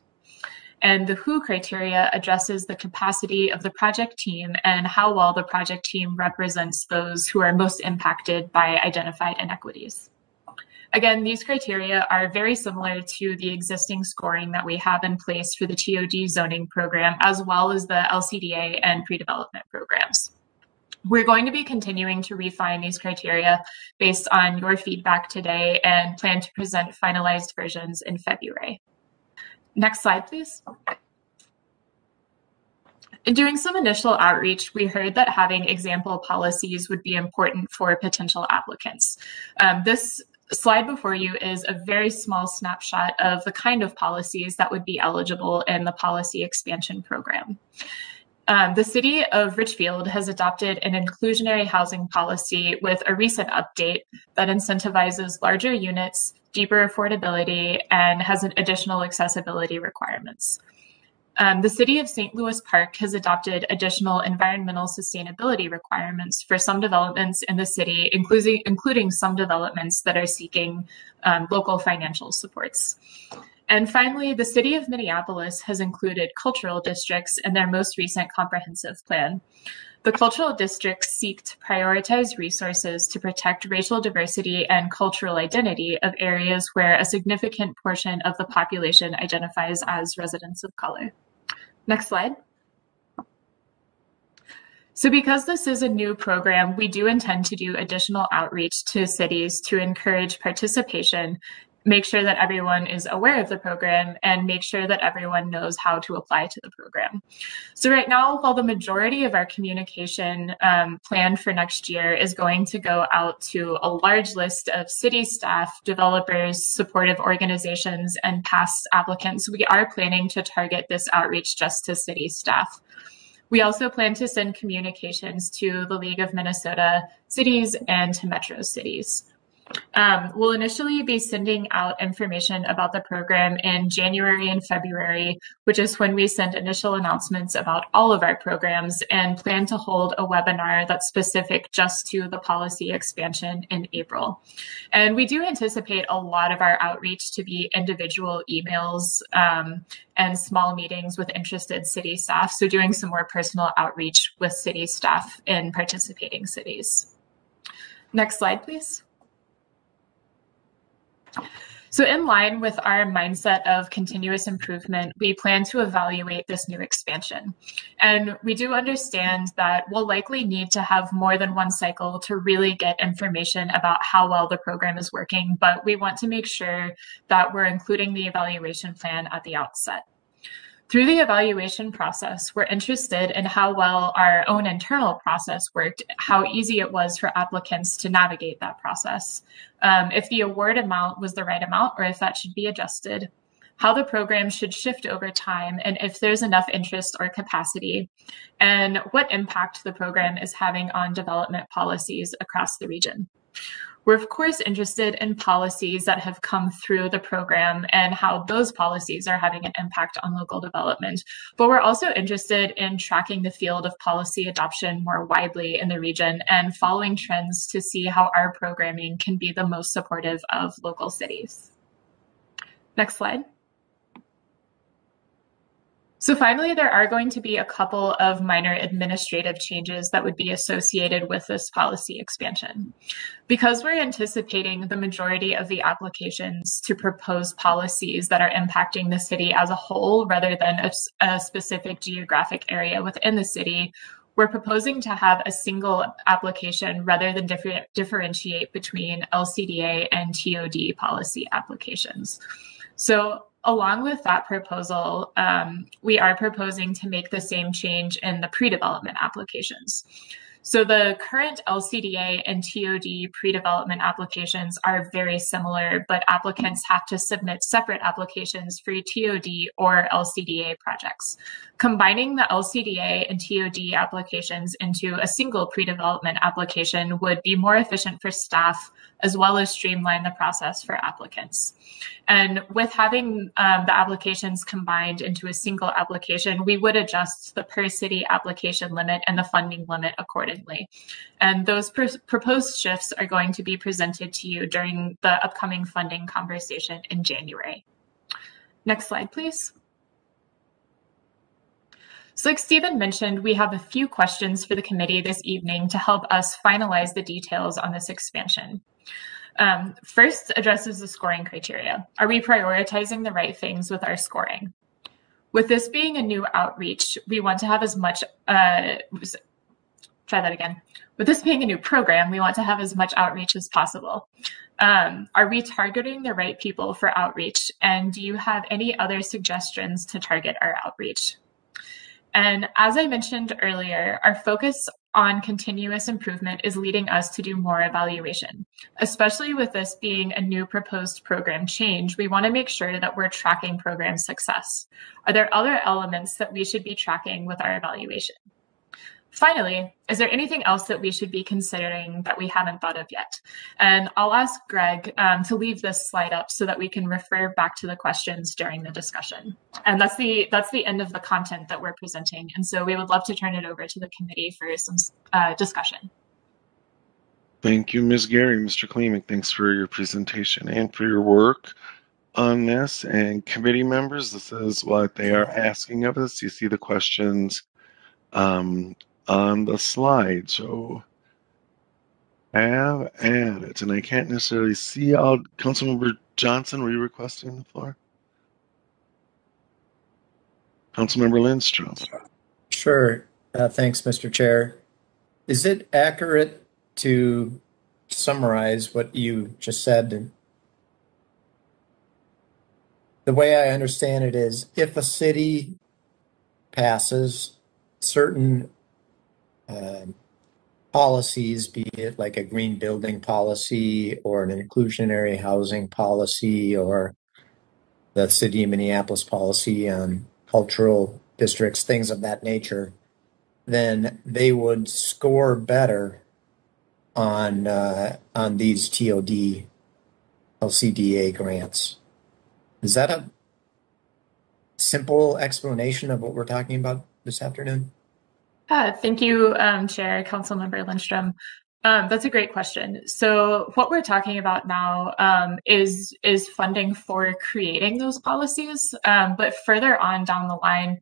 And the who criteria addresses the capacity of the project team and how well the project team represents those who are most impacted by identified inequities. Again, these criteria are very similar to the existing scoring that we have in place for the TOD zoning program, as well as the LCDA and pre-development programs. We're going to be continuing to refine these criteria based on your feedback today and plan to present finalized versions in February. Next slide, please. During some initial outreach, we heard that having example policies would be important for potential applicants. This slide before you is a very small snapshot of the kind of policies that would be eligible in the policy expansion program. The city of Richfield has adopted an inclusionary housing policy with a recent update that incentivizes larger units, deeper affordability, and has additional accessibility requirements. The city of St. Louis Park has adopted additional environmental sustainability requirements for some developments in the city, including some developments that are seeking local financial supports. And finally, the city of Minneapolis has included cultural districts in their most recent comprehensive plan. The cultural districts seek to prioritize resources to protect racial diversity and cultural identity of areas where a significant portion of the population identifies as residents of color. Next slide. So because this is a new program, we do intend to do additional outreach to cities to encourage participation, make sure that everyone is aware of the program, and make sure that everyone knows how to apply to the program. So right now, while the majority of our communication plan for next year is going to go out to a large list of city staff, developers, supportive organizations, and past applicants, we are planning to target this outreach just to city staff. We also plan to send communications to the League of Minnesota Cities and to Metro Cities. We'll initially be sending out information about the program in January and February, which is when we send initial announcements about all of our programs, and plan to hold a webinar that's specific just to the policy expansion in April. And we do anticipate a lot of our outreach to be individual emails and small meetings with interested city staff, so doing some more personal outreach with city staff in participating cities. Next slide, please. So in line with our mindset of continuous improvement, we plan to evaluate this new expansion. And we do understand that we'll likely need to have more than one cycle to really get information about how well the program is working, but we want to make sure that we're including the evaluation plan at the outset. Through the evaluation process, we're interested in how well our own internal process worked, how easy it was for applicants to navigate that process, if the award amount was the right amount or if that should be adjusted, how the program should shift over time, and if there's enough interest or capacity, and what impact the program is having on development policies across the region. We're of course interested in policies that have come through the program and how those policies are having an impact on local development. But we're also interested in tracking the field of policy adoption more widely in the region and following trends to see how our programming can be the most supportive of local cities. Next slide. So finally, there are going to be a couple of minor administrative changes that would be associated with this policy expansion. Because we're anticipating the majority of the applications to propose policies that are impacting the city as a whole rather than a specific geographic area within the city, we're proposing to have a single application rather than differentiate between LCDA and TOD policy applications. So along with that proposal, we are proposing to make the same change in the pre-development applications. So the current LCDA and TOD pre-development applications are very similar, but applicants have to submit separate applications for TOD or LCDA projects. Combining the LCDA and TOD applications into a single pre-development application would be more efficient for staff, as well as streamline the process for applicants. And with having the applications combined into a single application, we would adjust the per city application limit and the funding limit accordingly. And those proposed shifts are going to be presented to you during the upcoming funding conversation in January. Next slide, please. So like Stephen mentioned, we have a few questions for the committee this evening to help us finalize the details on this expansion. First addresses the scoring criteria. Are we prioritizing the right things with our scoring? With this being a new outreach, we want to have as much, With this being a new program, we want to have as much outreach as possible. Are we targeting the right people for outreach? And do you have any other suggestions to target our outreach? And as I mentioned earlier, our focus on continuous improvement is leading us to do more evaluation. Especially with this being a new proposed program change, we want to make sure that we're tracking program success. Are there other elements that we should be tracking with our evaluation? Finally, is there anything else that we should be considering that we haven't thought of yet? And I'll ask Greg to leave this slide up so that we can refer back to the questions during the discussion. And that's the end of the content that we're presenting. And so we would love to turn it over to the committee for some discussion. Thank you, Ms. Gary. Mr. Klemek, thanks for your presentation and for your work on this. And committee members, this is what they are asking of us. You see the questions on the slide, so have at it. And I can't necessarily see all. Councilmember Johnson, were you requesting the floor? Councilmember Lindstrom. Sure. Thanks, Mr. Chair. Is it accurate to summarize what you just said? The way I understand it is if a city passes certain policies, be it like a green building policy or an inclusionary housing policy or the city of Minneapolis policy on cultural districts, things of that nature, then they would score better on these TOD LCDA grants. Is that a simple explanation of what we're talking about this afternoon? Thank you, Chair, Councilmember Lindstrom. That's a great question. So what we're talking about now is funding for creating those policies, but further on down the line,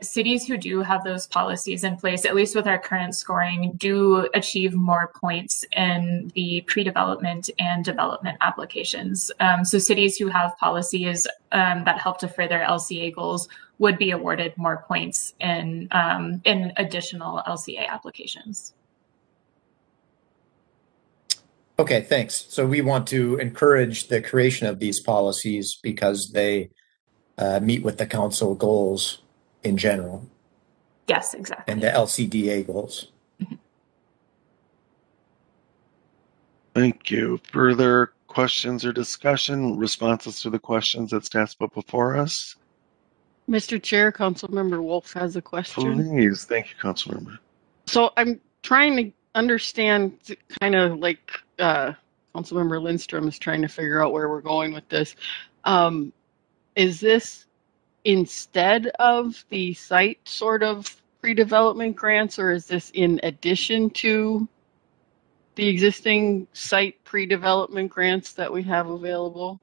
cities who do have those policies in place, at least with our current scoring, do achieve more points in the pre-development and development applications. So cities who have policies that help to further LCA goals would be awarded more points in additional LCA applications. Okay, thanks. So we want to encourage the creation of these policies because they meet with the council goals in general. Yes, exactly. And the LCDA goals. Thank you. Further questions or discussion, responses to the questions that staff's put before us? Mr. Chair, Councilmember Wolf has a question. Please, thank you, Councilmember. So I'm trying to understand, kind of like Councilmember Lindstrom is trying to figure out where we're going with this. Is this instead of the site sort of pre-development grants, or is this in addition to the existing site pre-development grants that we have available?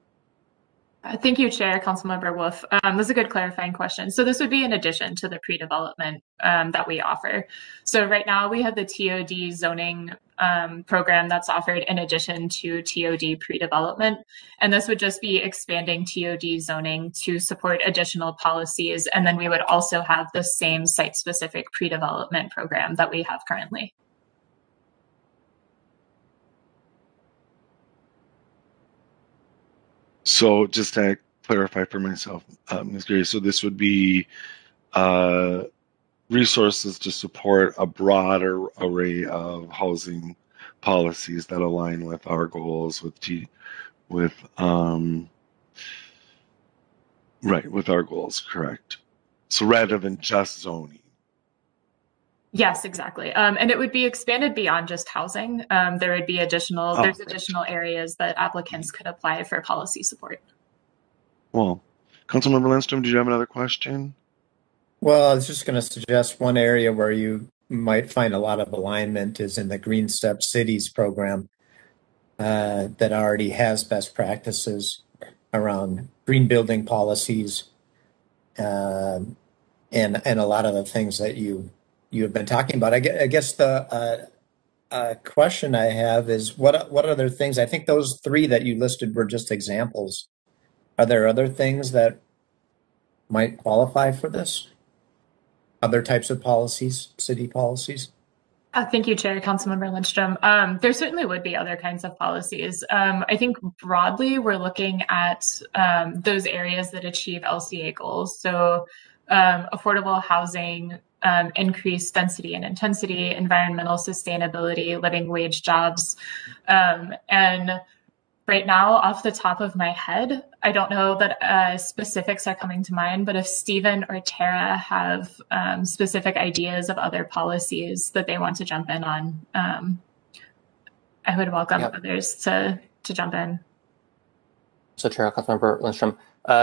Thank you, Chair, Councilmember Wolf. That's a good clarifying question. So this would be in addition to the pre-development that we offer. So right now we have the TOD zoning program that's offered in addition to TOD pre-development. And this would just be expanding TOD zoning to support additional policies. And then we would also have the same site-specific pre-development program that we have currently. So just to clarify for myself, Ms. Gary, so this would be resources to support a broader array of housing policies that align with our goals, with our goals, correct? So rather than just zoning. Yes, exactly. And it would be expanded beyond just housing. There would be additional areas that applicants could apply for policy support. Well, Councilmember Lindstrom, did you have another question? Well, I was just going to suggest one area where you might find a lot of alignment is in the Green Step Cities program that already has best practices around green building policies and a lot of the things that you have been talking about. I guess the question I have is what other things? I think those three that you listed were just examples. Are there other things that might qualify for this? Other types of policies, city policies? Thank you, Chair, Councilmember Lindstrom. There certainly would be other kinds of policies. I think broadly we're looking at those areas that achieve LCA goals. So affordable housing, increased density and intensity, environmental sustainability, living wage jobs. And right now, off the top of my head, I don't know that specifics are coming to mind, but if Stephen or Tara have specific ideas of other policies that they want to jump in on, I would welcome others to jump in. So Chair, Councilmember Lindstrom,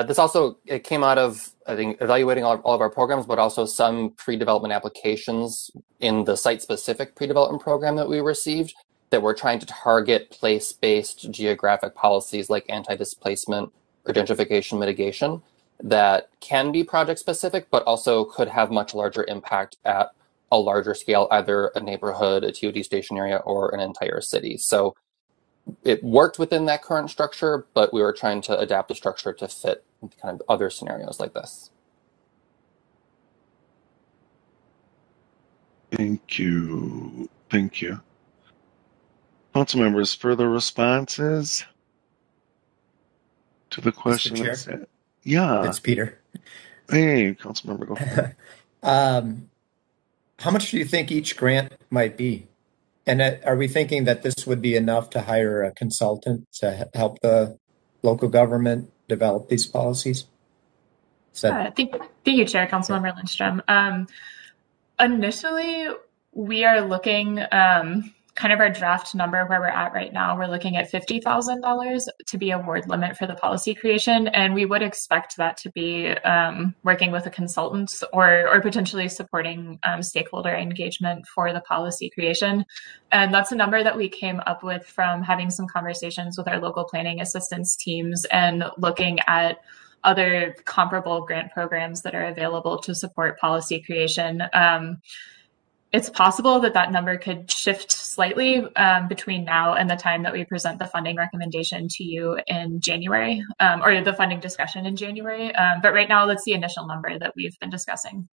this also it came out of, I think, evaluating all of our programs, but also some pre-development applications in the site-specific pre-development program that we received that we're trying to target place-based geographic policies like anti-displacement or gentrification mitigation that can be project-specific, but also could have much larger impact at a larger scale, either a neighborhood, a TOD station area, or an entire city. So it worked within that current structure, but we were trying to adapt the structure to fit kind of other scenarios like this. Thank you. Thank you. Council members, further responses to the question? Mr. Chair? Yeah. It's Peter. Hey, council member, go for it. How much do you think each grant might be? And are we thinking that this would be enough to hire a consultant to help the local government develop these policies? Thank you, Chair, Councilmember Lindstrom. Initially, we are looking kind of our draft number where we're at right now, we're looking at $50,000 to be award limit for the policy creation. And we would expect that to be working with a consultant or potentially supporting stakeholder engagement for the policy creation. And that's a number that we came up with from having some conversations with our local planning assistance teams and looking at other comparable grant programs that are available to support policy creation. It's possible that that number could shift slightly between now and the time that we present the funding recommendation to you in January, or the funding discussion in January. But right now, that's the initial number that we've been discussing.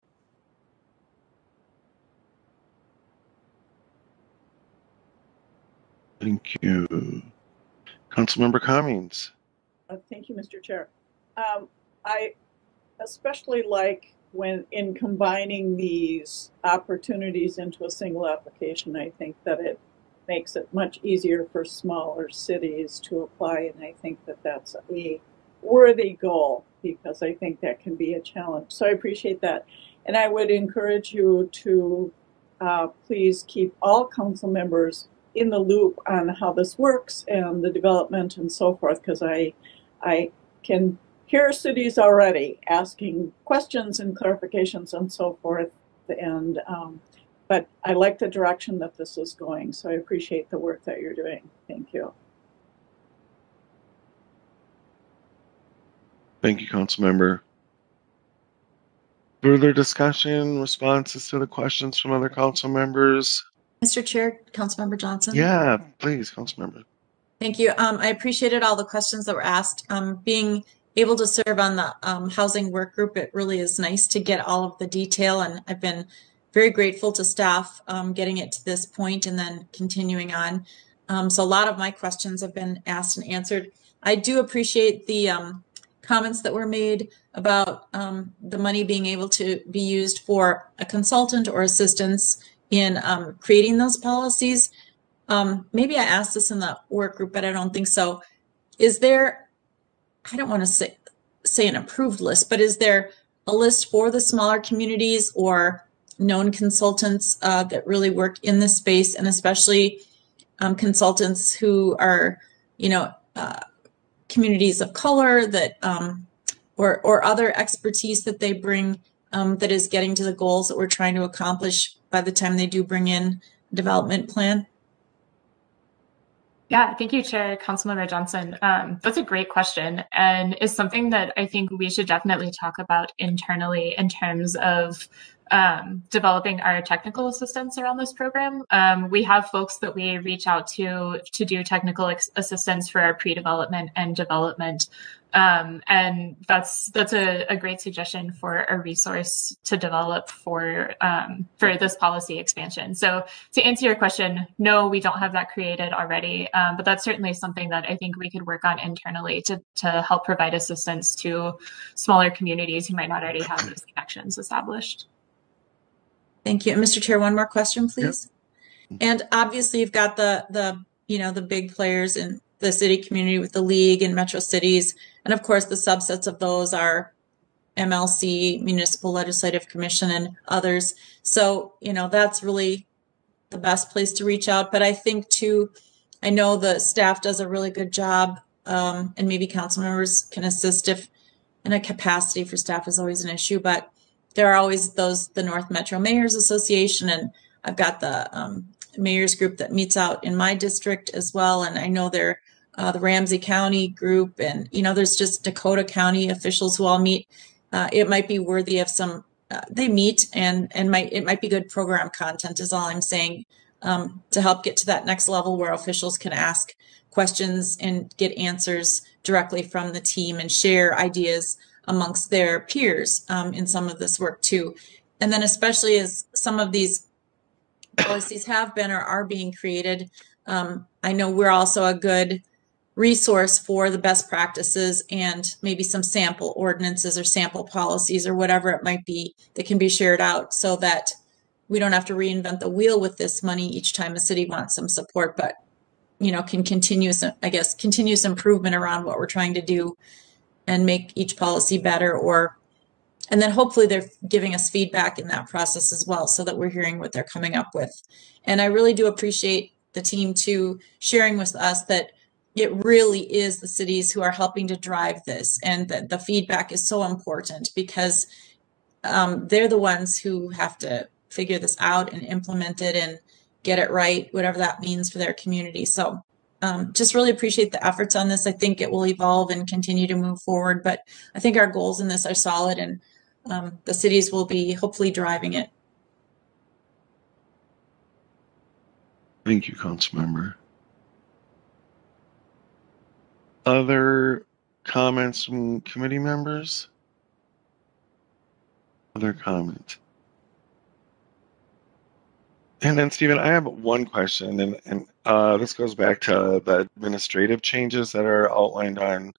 Thank you. Councilmember Cummings. Thank you, Mr. Chair. I especially like when in combining these opportunities into a single application. I think that it makes it much easier for smaller cities to apply, and I think that that's a worthy goal, because I think that can be a challenge. So I appreciate that. And I would encourage you to please keep all council members in the loop on how this works and the development and so forth, because I can hear cities already asking questions and clarifications and so forth. And but I like the direction that this is going, so I appreciate the work that you're doing. Thank you. Thank you, Councilmember. Further discussion, responses to the questions from other council members? Mr. Chair, Councilmember Johnson. Yeah, please, Councilmember. Thank you. I appreciated all the questions that were asked. Being able to serve on the housing work group, it really is nice to get all of the detail, and I've been very grateful to staff getting it to this point and then continuing on. So a lot of my questions have been asked and answered. I do appreciate the comments that were made about the money being able to be used for a consultant or assistance in creating those policies. Maybe I asked this in the work group, but I don't think so. Is there, I don't want to say an approved list, but is there a list for the smaller communities or known consultants that really work in this space, and especially consultants who are, communities of color that, or other expertise that they bring that is getting to the goals that we're trying to accomplish by the time they do bring in a development plan? Yeah, thank you, Chair Councilmember Johnson. That's a great question, and is something that I think we should definitely talk about internally in terms of developing our technical assistance around this program. We have folks that we reach out to do technical assistance for our pre-development and development. And that's a great suggestion for a resource to develop for this policy expansion. So to answer your question, no, we don't have that created already, but that's certainly something that I think we could work on internally to help provide assistance to smaller communities who might not already have those connections established. Thank you. And Mr. Chair, one more question, please. Yep. And obviously you've got the big players in the city community with the league and metro cities. And of course, the subsets of those are MLC, Municipal Legislative Commission, and others. So, that's really the best place to reach out. But I think too, I know the staff does a really good job, and maybe council members can assist if in a capacity for staff is always an issue, but there are always the North Metro Mayors Association, and I've got the mayors group that meets out in my district as well. And I know they're the Ramsey County group, and there's just Dakota County officials who all meet. It might be worthy of some. They meet, and it might be good program content is all I'm saying, to help get to that next level where officials can ask questions and get answers directly from the team and share ideas amongst their peers in some of this work too. And then especially as some of these policies have been or are being created, I know we're also a good resource for the best practices and maybe some sample ordinances or sample policies or whatever it might be that can be shared out, so that we don't have to reinvent the wheel with this money each time a city wants some support, but can continuous improvement around what we're trying to do and make each policy better, and then hopefully they're giving us feedback in that process as well, so that we're hearing what they're coming up with. And I really do appreciate the team to sharing with us that it really is the cities who are helping to drive this, and that the feedback is so important because they're the ones who have to figure this out and implement it and get it right, whatever that means for their community. So just really appreciate the efforts on this. I think it will evolve and continue to move forward, but I think our goals in this are solid, and the cities will be hopefully driving it. Thank you, Councilmember. Other comments from committee members? Other comments? And then, Stephen, I have one question, and this goes back to the administrative changes that are outlined on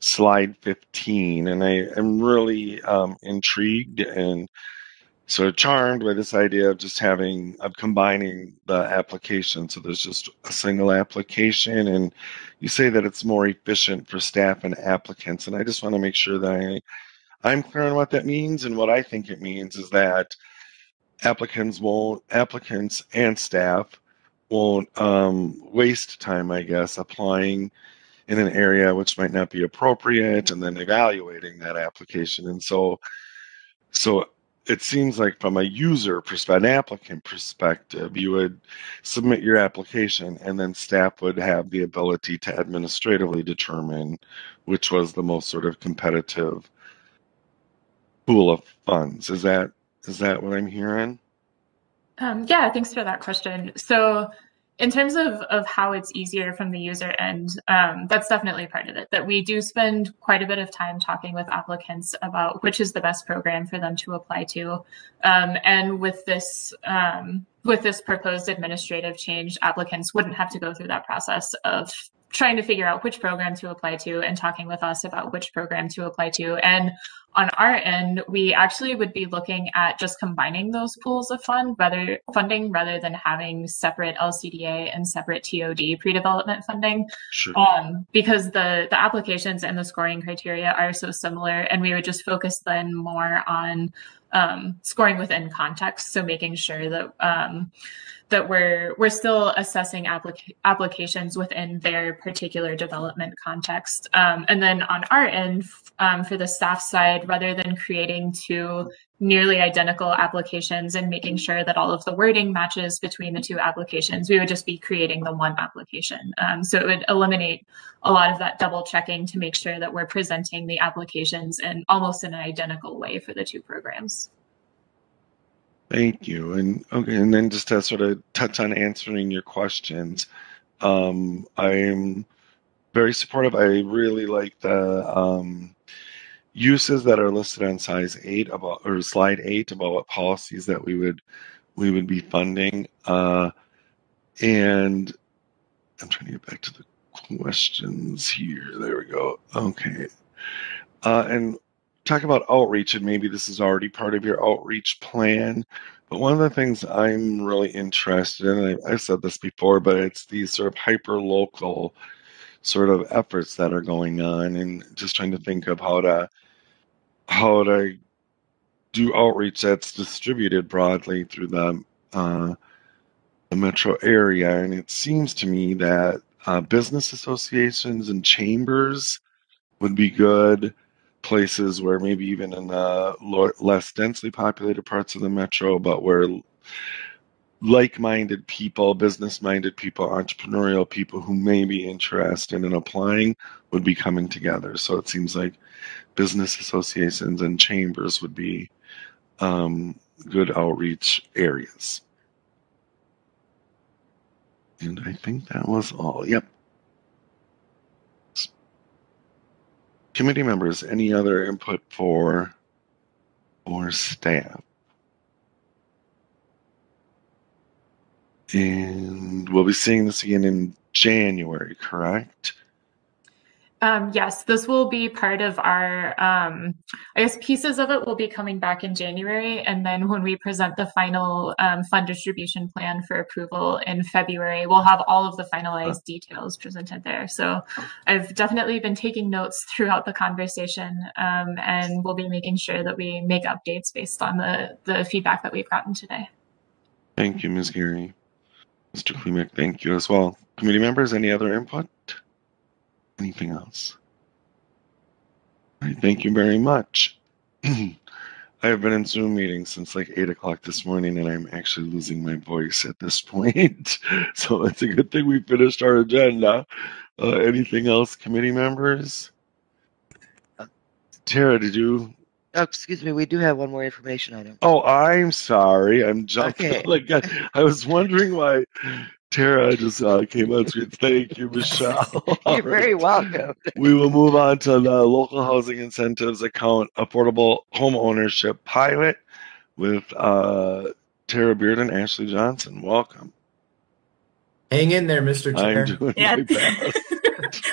slide 15. And I am really intrigued and sort of charmed by this idea of just combining the application. So there's just a single application, and you say that it's more efficient for staff and applicants. And I just want to make sure that I'm clear on what that means. And what I think it means is that applicants and staff won't waste time, I guess, applying in an area which might not be appropriate and then evaluating that application. And so it seems like from a user perspective, an applicant perspective, you would submit your application and then staff would have the ability to administratively determine which was the most sort of competitive pool of funds. Is that what I'm hearing? Yeah, thanks for that question. So in terms of how it's easier from the user end, that's definitely part of it, that we do spend quite a bit of time talking with applicants about which is the best program for them to apply to. And with this proposed administrative change, applicants wouldn't have to go through that process of trying to figure out which program to apply to and talking with us about which program to apply to. And on our end, we actually would be looking at just combining those pools of funding rather than having separate LCDA and separate TOD pre-development funding. Sure. Because the applications and the scoring criteria are so similar, and we would just focus then more on scoring within context. So making sure that we're still assessing applications within their particular development context. And then on our end, for the staff side, rather than creating two nearly identical applications and making sure that all of the wording matches between the two applications, we would just be creating the one application. So it would eliminate a lot of that double checking to make sure that we're presenting the applications in almost an identical way for the two programs. Thank you. And okay, and then just to sort of touch on answering your questions, I'm very supportive. I really like the uses that are listed on slide 8 about what policies that we would be funding. And I'm trying to get back to the questions here. There we go. Okay. And talk about outreach, and maybe this is already part of your outreach plan. But one of the things I'm really interested in, and I've said this before, but it's these sort of hyper-local sort of efforts that are going on, and just trying to think of how to do outreach that's distributed broadly through the metro area. And it seems to me that business associations and chambers would be good places, where maybe even in the less densely populated parts of the metro, but where like-minded people, business-minded people, entrepreneurial people who may be interested in applying would be coming together. So it seems like business associations and chambers would be good outreach areas. And I think that was all. Yep. Committee members, any other input for staff? And we'll be seeing this again in January, correct? Yes, this will be part of our, I guess pieces of it will be coming back in January. And then when we present the final fund distribution plan for approval in February, we'll have all of the finalized details presented there. So I've definitely been taking notes throughout the conversation, and we'll be making sure that we make updates based on the feedback that we've gotten today. Thank you, Ms. Geary. Mr. Klimek, thank you as well. Committee members, any other input? Anything else? All right, thank you very much. I have been in Zoom meetings since like 8 o'clock this morning, and I'm actually losing my voice at this point. So it's a good thing we finished our agenda. Anything else, committee members? Tara, did you? Oh, excuse me, we do have one more information item. Oh, I'm sorry. I'm jumping. Okay. Like I was wondering why Tara just came on screen. Thank you, Michelle. All You're right. very welcome. We will move on to the local housing incentives account affordable home ownership pilot with Tara Beard and Ashley Johnson. Welcome. Hang in there, Mr. I'm Chair. doing my best.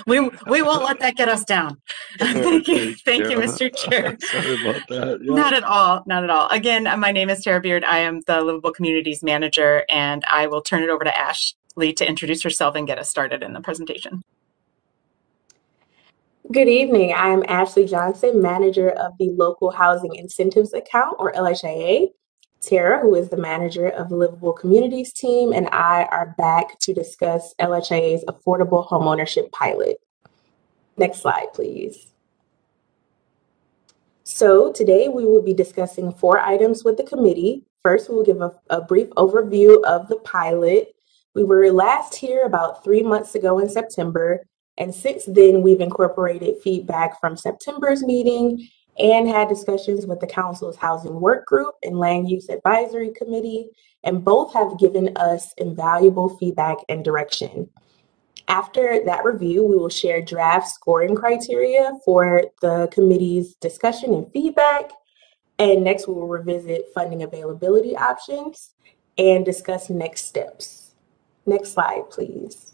we won't let that get us down. Thank you, Mr. Chair. Sorry about that. Yeah. Not at all, not at all. Again, my name is Tara Beard. I am the Livable Communities Manager, and I will turn it over to Ashley to introduce herself and get us started in the presentation. Good evening. I am Ashley Johnson, manager of the Local Housing Incentives Account, or LHIA. Tara, who is the manager of the Livable Communities team, and I are back to discuss LHIA's Affordable Homeownership Pilot. Next slide, please. So today we will be discussing 4 items with the committee. First, we will give a brief overview of the pilot. We were last here about 3 months ago in September, and since then we've incorporated feedback from September's meeting and had discussions with the council's housing work group and land use advisory committee, and both have given us invaluable feedback and direction. After that review, we will share draft scoring criteria for the committee's discussion and feedback. And next, we will revisit funding availability options and discuss next steps. Next slide, please.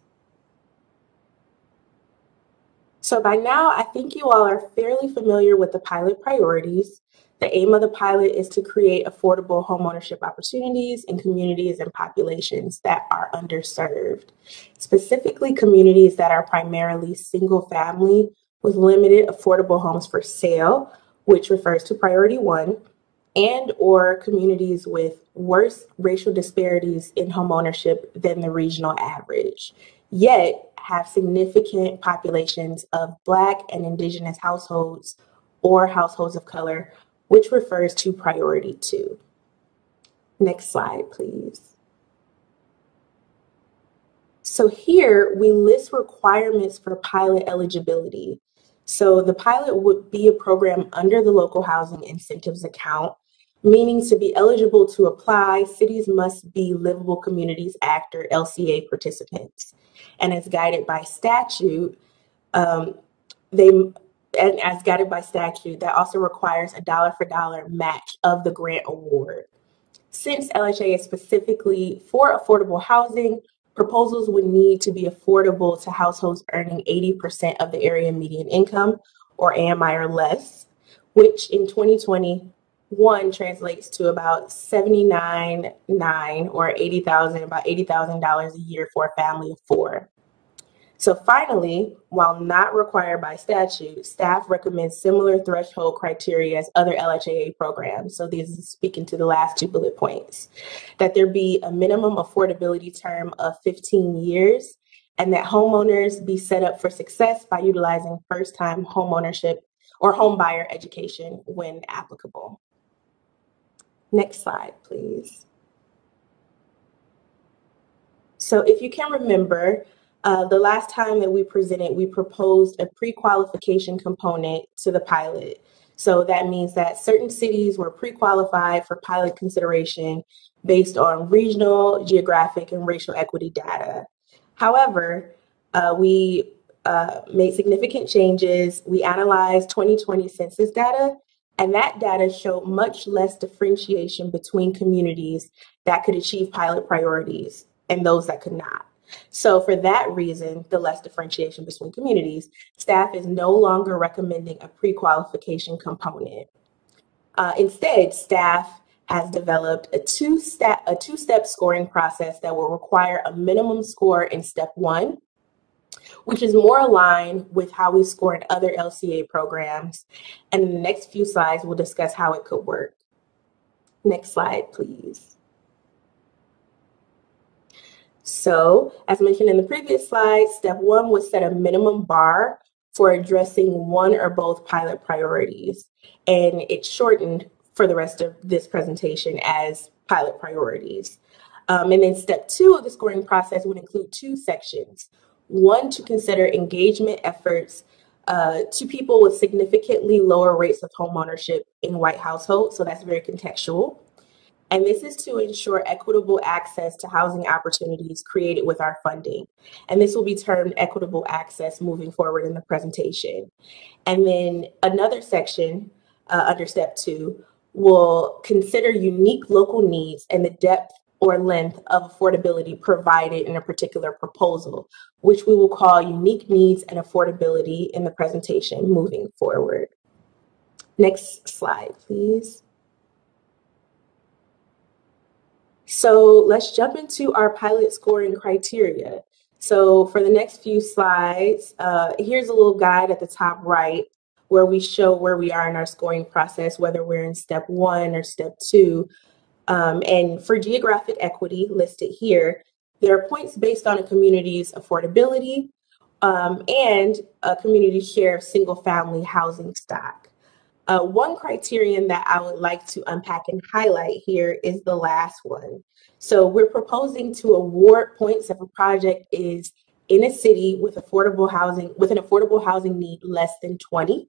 So by now, I think you all are fairly familiar with the pilot priorities. The aim of the pilot is to create affordable homeownership opportunities in communities and populations that are underserved, specifically communities that are primarily single family with limited affordable homes for sale, which refers to priority 1, and or communities with worse racial disparities in homeownership than the regional average, yet have significant populations of Black and Indigenous households or households of color, which refers to priority 2. Next slide, please. So here we list requirements for pilot eligibility. So the pilot would be a program under the Local Housing Incentives Account, meaning to be eligible to apply, cities must be Livable Communities Act or LCA participants. And as guided by statute, that also requires a dollar-for-dollar match of the grant award. Since LHA is specifically for affordable housing, proposals would need to be affordable to households earning 80% of the area median income, or AMI or less, which in 2021 translates to about $79,900 or about $80,000 a year for a family of 4. So finally, while not required by statute, staff recommends similar threshold criteria as other LHAA programs. So these is speaking to the last 2 bullet points, that there be a minimum affordability term of 15 years, and that homeowners be set up for success by utilizing first-time homeownership or home buyer education when applicable. Next slide, please. So if you can remember, the last time that we presented, we proposed a pre-qualification component to the pilot. So that means that certain cities were pre-qualified for pilot consideration based on regional, geographic, and racial equity data. However, we made significant changes. We analyzed 2020 census data, and that data showed much less differentiation between communities that could achieve pilot priorities and those that could not. So for that reason, the less differentiation between communities, staff is no longer recommending a pre-qualification component. Instead, staff has developed a two-step scoring process that will require a minimum score in step 1, which is more aligned with how we score in other LCA programs. And in the next few slides, we'll discuss how it could work. Next slide, please. So, as mentioned in the previous slide, step one was set a minimum bar for addressing one or both pilot priorities, and it's shortened for the rest of this presentation as pilot priorities. And then step two of the scoring process would include two sections. One, to consider engagement efforts to people with significantly lower rates of homeownership in white households, so that's very contextual. And this is to ensure equitable access to housing opportunities created with our funding. And this will be termed equitable access moving forward in the presentation. And then another section under step two will consider unique local needs and the depth or length of affordability provided in a particular proposal, which we will call unique needs and affordability in the presentation moving forward. Next slide, please. So let's jump into our pilot scoring criteria. So for the next few slides, here's a little guide at the top right where we show where we are in our scoring process, whether we're in step one or step two. And for geographic equity listed here, there are points based on a community's affordability and a community's share of single family housing stock. One criterion that I would like to unpack and highlight here is the last one. So we're proposing to award points if a project is in a city with affordable housing, with an affordable housing need less than 20,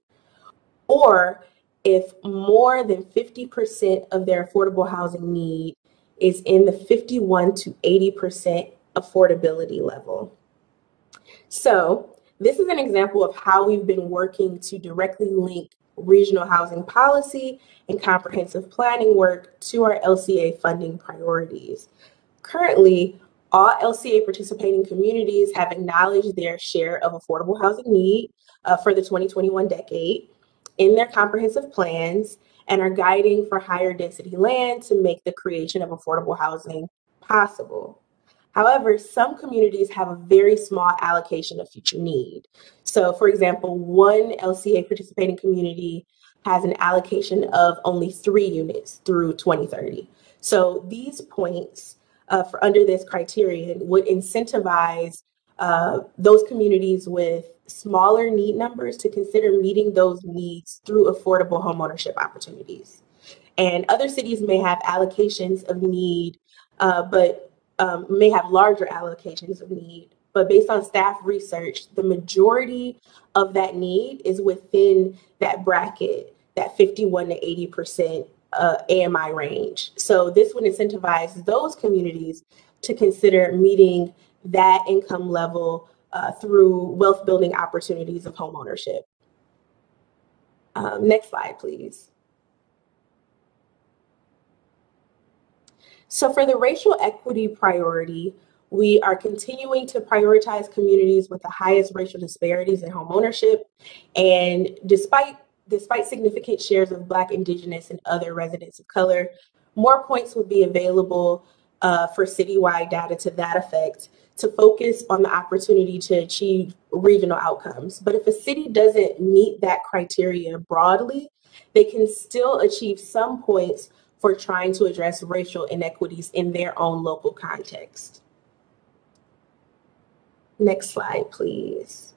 or if more than 50% of their affordable housing need is in the 51 to 80% affordability level. So this is an example of how we've been working to directly link regional housing policy and comprehensive planning work to our LCA funding priorities. Currently, all LCA participating communities have acknowledged their share of affordable housing need for the 2021 decade in their comprehensive plans and are guiding for higher density land to make the creation of affordable housing possible. However, some communities have a very small allocation of future need. So for example, one LCA participating community has an allocation of only 3 units through 2030. So these points for under this criterion would incentivize those communities with smaller need numbers to consider meeting those needs through affordable homeownership opportunities. And other cities may have allocations of need, but may have larger allocations of need, but based on staff research, the majority of that need is within that bracket, that 51 to 80% AMI range. So this would incentivize those communities to consider meeting that income level through wealth building opportunities of homeownership. Next slide, please. So for the racial equity priority, we are continuing to prioritize communities with the highest racial disparities in homeownership. And despite significant shares of Black, Indigenous, and other residents of color, more points would be available for citywide data to that effect to focus on the opportunity to achieve regional outcomes. But if a city doesn't meet that criteria broadly, they can still achieve some points for trying to address racial inequities in their own local context. Next slide, please.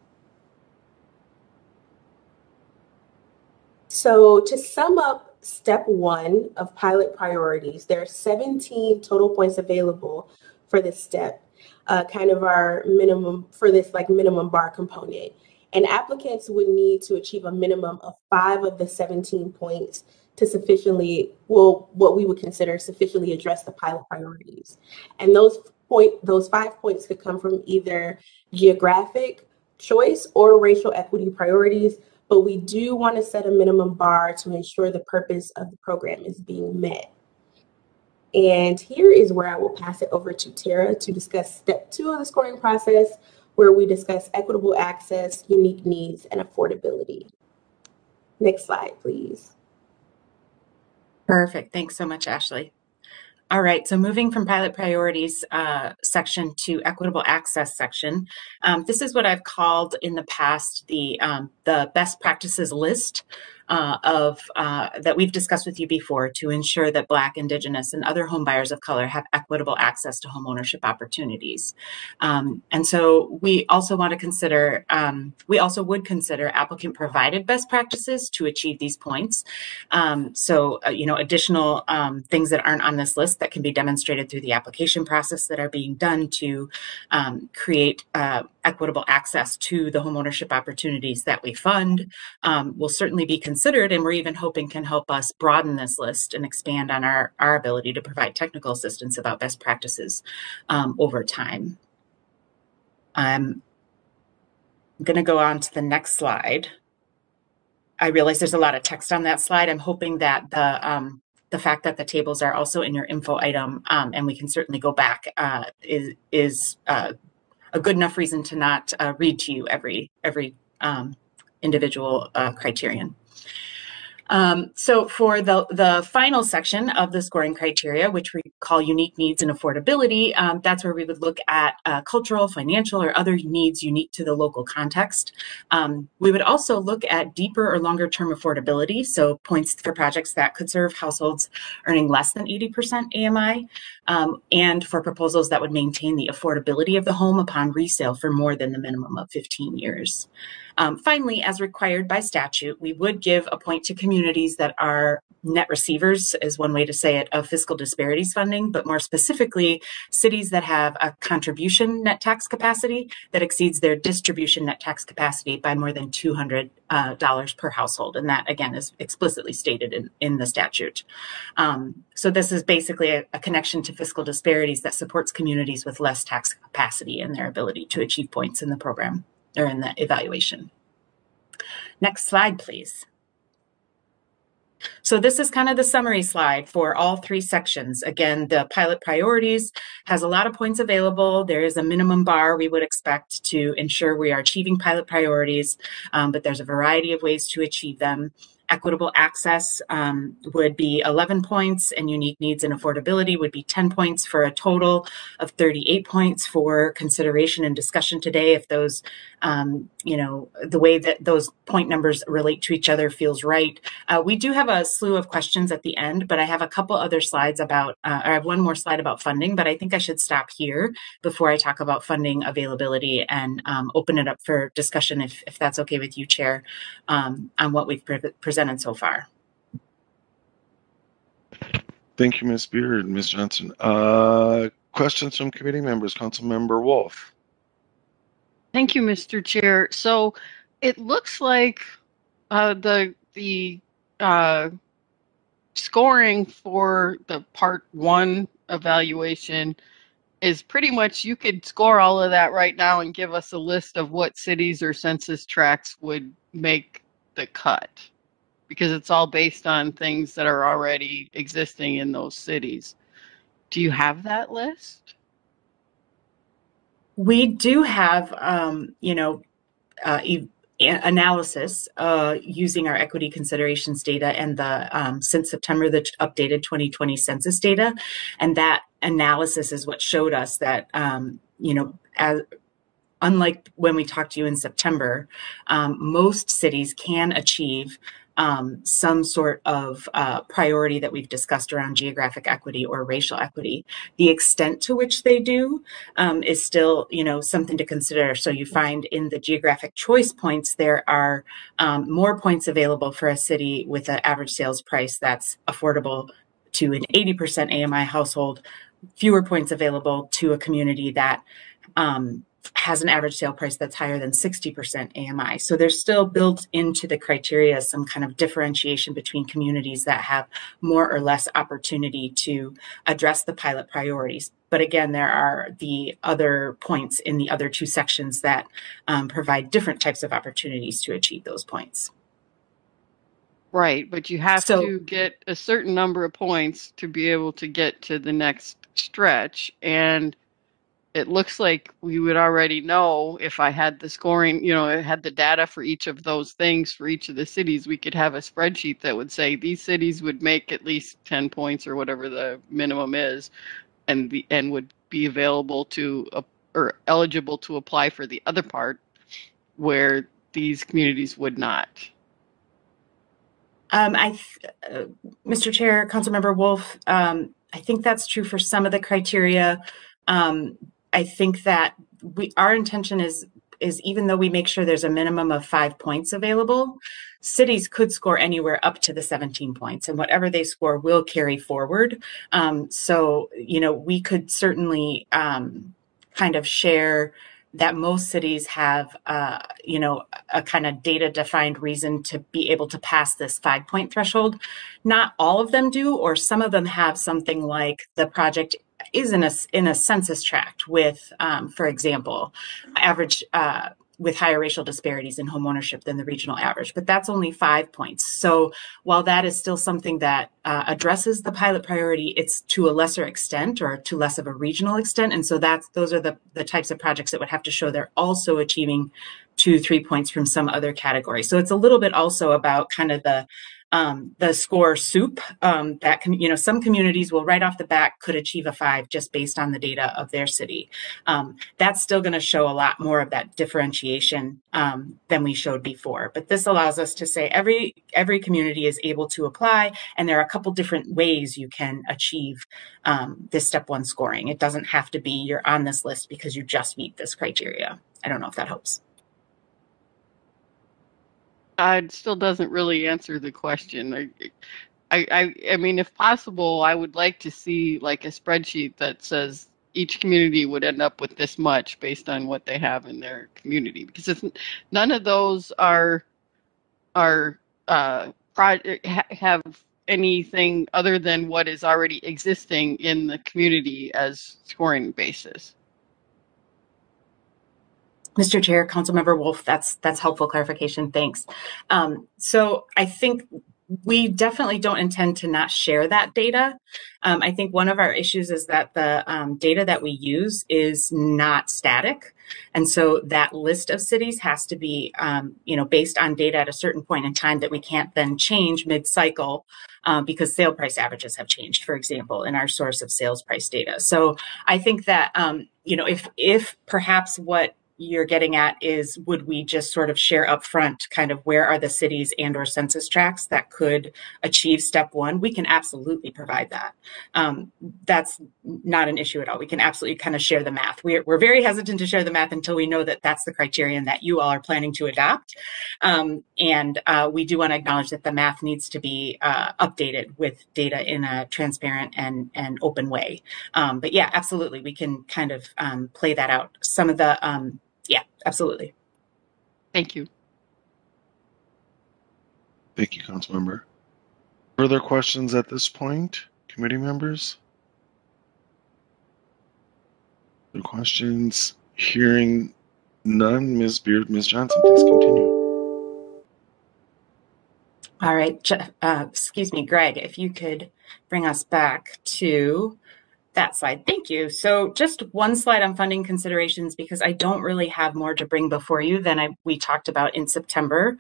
So to sum up step one of pilot priorities, there are 17 total points available for this step, kind of our minimum for this minimum bar component. And applicants would need to achieve a minimum of 5 of the 17 points to sufficiently, what we would consider sufficiently address the pilot priorities. And those 5 points could come from either geographic choice or racial equity priorities, but we do want to set a minimum bar to ensure the purpose of the program is being met. And here is where I will pass it over to Tara to discuss step 2 of the scoring process, where we discuss equitable access, unique needs, and affordability. Next slide, please. Perfect. Thanks so much, Ashley. All right, so moving from pilot priorities section to equitable access section, this is what I've called in the past the best practices list that we've discussed with you before to ensure that Black, Indigenous, and other home buyers of color have equitable access to home ownership opportunities. And so we also want to consider, we also would consider applicant provided best practices to achieve these points. You know, additional things that aren't on this list that can be demonstrated through the application process that are being done to create equitable access to the homeownership opportunities that we fund will certainly be considered, and we're even hoping can help us broaden this list and expand on our ability to provide technical assistance about best practices over time. I'm going to go on to the next slide. I realize there's a lot of text on that slide. I'm hoping that the fact that the tables are also in your info item, and we can certainly go back, is a good enough reason to not read to you every individual criterion. So for the final section of the scoring criteria, which we call unique needs and affordability, that's where we would look at cultural, financial, or other needs unique to the local context. We would also look at deeper or longer term affordability, so points for projects that could serve households earning less than 80% AMI, and for proposals that would maintain the affordability of the home upon resale for more than the minimum of 15 years. Finally, as required by statute, we would give a point to communities that are net receivers, is one way to say it, of fiscal disparities funding, but more specifically, cities that have a contribution net tax capacity that exceeds their distribution net tax capacity by more than $200 per household. And that, again, is explicitly stated in the statute. So this is basically a connection to fiscal disparities that supports communities with less tax capacity and their ability to achieve points in the program or in the evaluation. Next slide, please. So this is kind of the summary slide for all three sections. Again, the pilot priorities has a lot of points available. There is a minimum bar we would expect to ensure we are achieving pilot priorities, but there's a variety of ways to achieve them. Equitable access would be 11 points, and unique needs and affordability would be 10 points, for a total of 38 points for consideration and discussion today. If those, you know, the way that those point numbers relate to each other feels right. We do have a slew of questions at the end, but I have a couple other slides about, I have one more slide about funding, but I think I should stop here before I talk about funding availability and open it up for discussion, if that's okay with you, Chair, on what we've presented so far. Thank you, Ms. Beard. Ms. Johnson. Questions from committee members? Councilmember Wolf. Thank you, Mr. Chair. So it looks like the scoring for the Part 1 evaluation is pretty much, you could score all of that right now and give us a list of what cities or census tracts would make the cut, because it's all based on things that are already existing in those cities. Do you have that list? We do have, you know, analysis using our equity considerations data and the since September, the updated 2020 census data. And that analysis is what showed us that, you know, unlike when we talked to you in September, most cities can achieve some sort of priority that we've discussed around geographic equity or racial equity. The extent to which they do is still, you know, something to consider. So you find in the geographic choice points, there are more points available for a city with an average sales price that's affordable to an 80% AMI household, fewer points available to a community that has an average sale price that's higher than 60% AMI. So there's still built into the criteria some kind of differentiation between communities that have more or less opportunity to address the pilot priorities. But again, there are the other points in the other two sections that provide different types of opportunities to achieve those points. Right, but you have to get a certain number of points to be able to get to the next stretch. And it looks like we would already know, if I had the scoring, you know, I had the data for each of those things for each of the cities, we could have a spreadsheet that would say these cities would make at least 10 points or whatever the minimum is, and would be available to or eligible to apply for the other part, where these communities would not. Mr. Chair, Councilmember Wolf, I think that's true for some of the criteria. I think that our intention is even though we make sure there's a minimum of 5 points available, cities could score anywhere up to the 17 points, and whatever they score will carry forward. So, you know, we could certainly kind of share that most cities have, you know, a kind of data-defined reason to be able to pass this 5-point threshold. Not all of them do, or some of them have something like the project is in a census tract with, for example, average with higher racial disparities in homeownership than the regional average, but that's only 5 points. So while that is still something that addresses the pilot priority, it's to a lesser extent or to less of a regional extent. And so those are the types of projects that would have to show they're also achieving 2-3 points from some other category. So it's a little bit also about kind of the score soup that can, you know, some communities will right off the bat could achieve a 5 just based on the data of their city. That's still going to show a lot more of that differentiation than we showed before. But this allows us to say every community is able to apply, and there are a couple different ways you can achieve this step 1 scoring. It doesn't have to be you're on this list because you just meet this criteria. I don't know if that helps. It still doesn't really answer the question. I mean, if possible, I would like to see like a spreadsheet that says each community would end up with this much based on what they have in their community, because if none of those have anything other than what is already existing in the community as scoring basis. Mr. Chair, Councilmember Wolf, that's helpful clarification. Thanks. So I think we definitely don't intend to not share that data. I think one of our issues is that the data that we use is not static. And so that list of cities has to be, you know, based on data at a certain point in time that we can't then change mid-cycle because sale price averages have changed, for example, in our source of sales price data. So I think that, you know, if perhaps what you're getting at is, would we just sort of share upfront kind of where are the cities and or census tracts that could achieve step 1? We can absolutely provide that. That's not an issue at all. We can absolutely kind of share the math. We're very hesitant to share the math until we know that that's the criterion that you all are planning to adopt. And we do want to acknowledge that the math needs to be updated with data in a transparent and open way. But yeah, absolutely. We can kind of play that out. Some of the, yeah, absolutely. Thank you. Thank you, Councilmember. Further questions at this point, committee members? Other questions? Hearing none, Ms. Beard, Ms. Johnson, please continue. All right, excuse me, Greg, if you could bring us back to that slide. Thank you. So just one slide on funding considerations, because I don't really have more to bring before you than we talked about in September.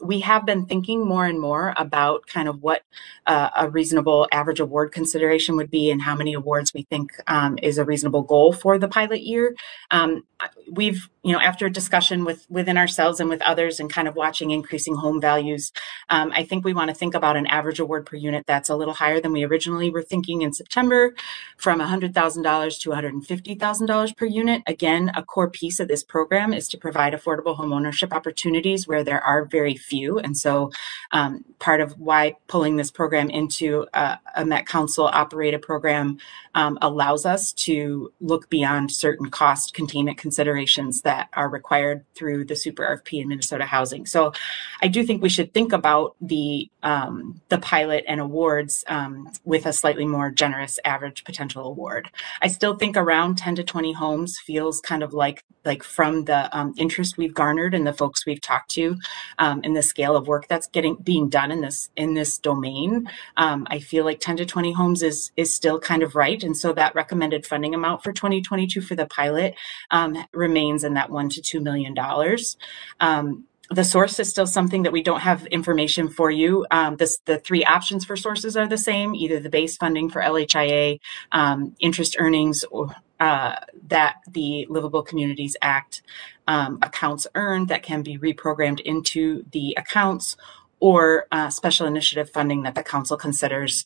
We have been thinking more and more about kind of what a reasonable average award consideration would be and how many awards we think is a reasonable goal for the pilot year. We've, you know, after a discussion within ourselves and with others and kind of watching increasing home values, I think we want to think about an average award per unit that's a little higher than we originally were thinking in September, from $100,000 to $150,000 per unit. Again, a core piece of this program is to provide affordable homeownership opportunities where there are very few. And so part of why pulling this program into a Met Council operated program allows us to look beyond certain cost containment considerations that are required through the Super RFP in Minnesota Housing. So I do think we should think about the pilot and awards with a slightly more generous average potential award. I still think around 10 to 20 homes feels kind of like from the interest we've garnered and the folks we've talked to and the scale of work that's being done in this domain. I feel like 10 to 20 homes is still kind of right. And so that recommended funding amount for 2022 for the pilot remains in that $1 to $2 million. The source is still something that we don't have information for you. The 3 options for sources are the same, either the base funding for LHIA, interest earnings, or that the Livable Communities Act accounts earned that can be reprogrammed into the accounts, or special initiative funding that the council considers.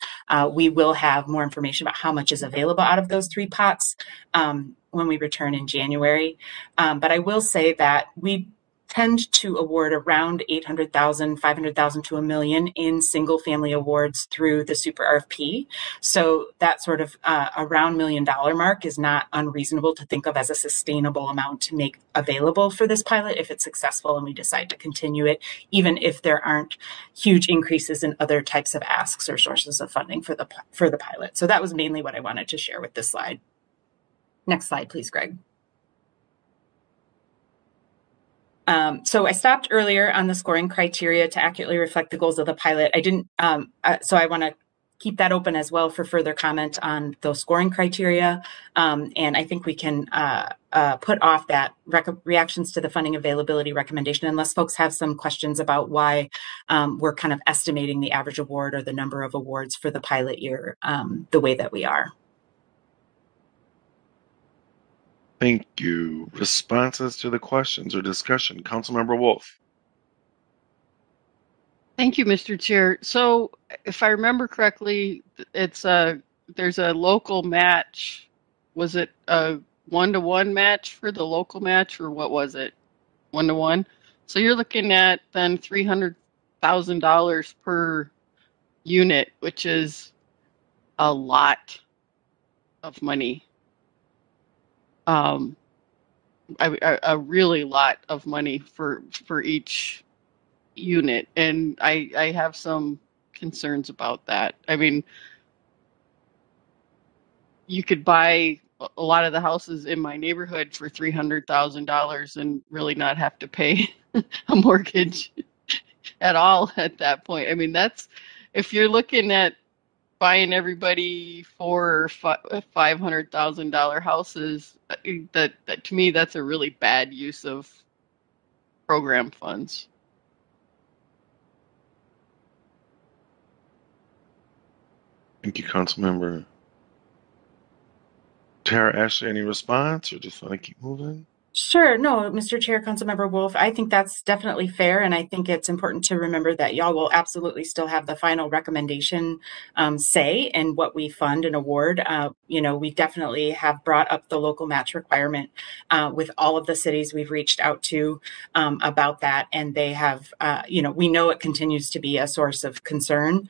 We will have more information about how much is available out of those 3 pots when we return in January. But I will say that we tend to award around 800,000, 500,000 to $1 million in single family awards through the Super RFP. So that sort of around $1 million mark is not unreasonable to think of as a sustainable amount to make available for this pilot if it's successful and we decide to continue it, even if there aren't huge increases in other types of asks or sources of funding for the pilot. So that was mainly what I wanted to share with this slide. Next slide, please, Greg. So I stopped earlier on the scoring criteria to accurately reflect the goals of the pilot. I didn't, so I want to keep that open as well for further comment on those scoring criteria. And I think we can put off that reactions to the funding availability recommendation unless folks have some questions about why we're kind of estimating the average award or the number of awards for the pilot year the way that we are. Thank you. Responses to the questions or discussion. Councilmember Wolf. Thank you, Mr. Chair. So if I remember correctly, it's there's a local match. Was it a 1-to-1 match for the local match, or what was it? 1-to-1. So you're looking at then $300,000 per unit, which is a lot of money. A really lot of money for each unit, and I have some concerns about that. I mean, you could buy a lot of the houses in my neighborhood for $300,000 and really not have to pay a mortgage at all at that point. I mean, that's if you're looking at buying everybody $400,000 or $500,000 houses, that to me that's a really bad use of program funds. Thank you, Councilmember. Tara, Ashley, any response or just want to keep moving? Sure. No, Mr. Chair, Councilmember Wolf, I think that's definitely fair. And I think it's important to remember that y'all will absolutely still have the final recommendation say in what we fund and award. You know, we definitely have brought up the local match requirement with all of the cities we've reached out to about that. And they have, you know, we know it continues to be a source of concern,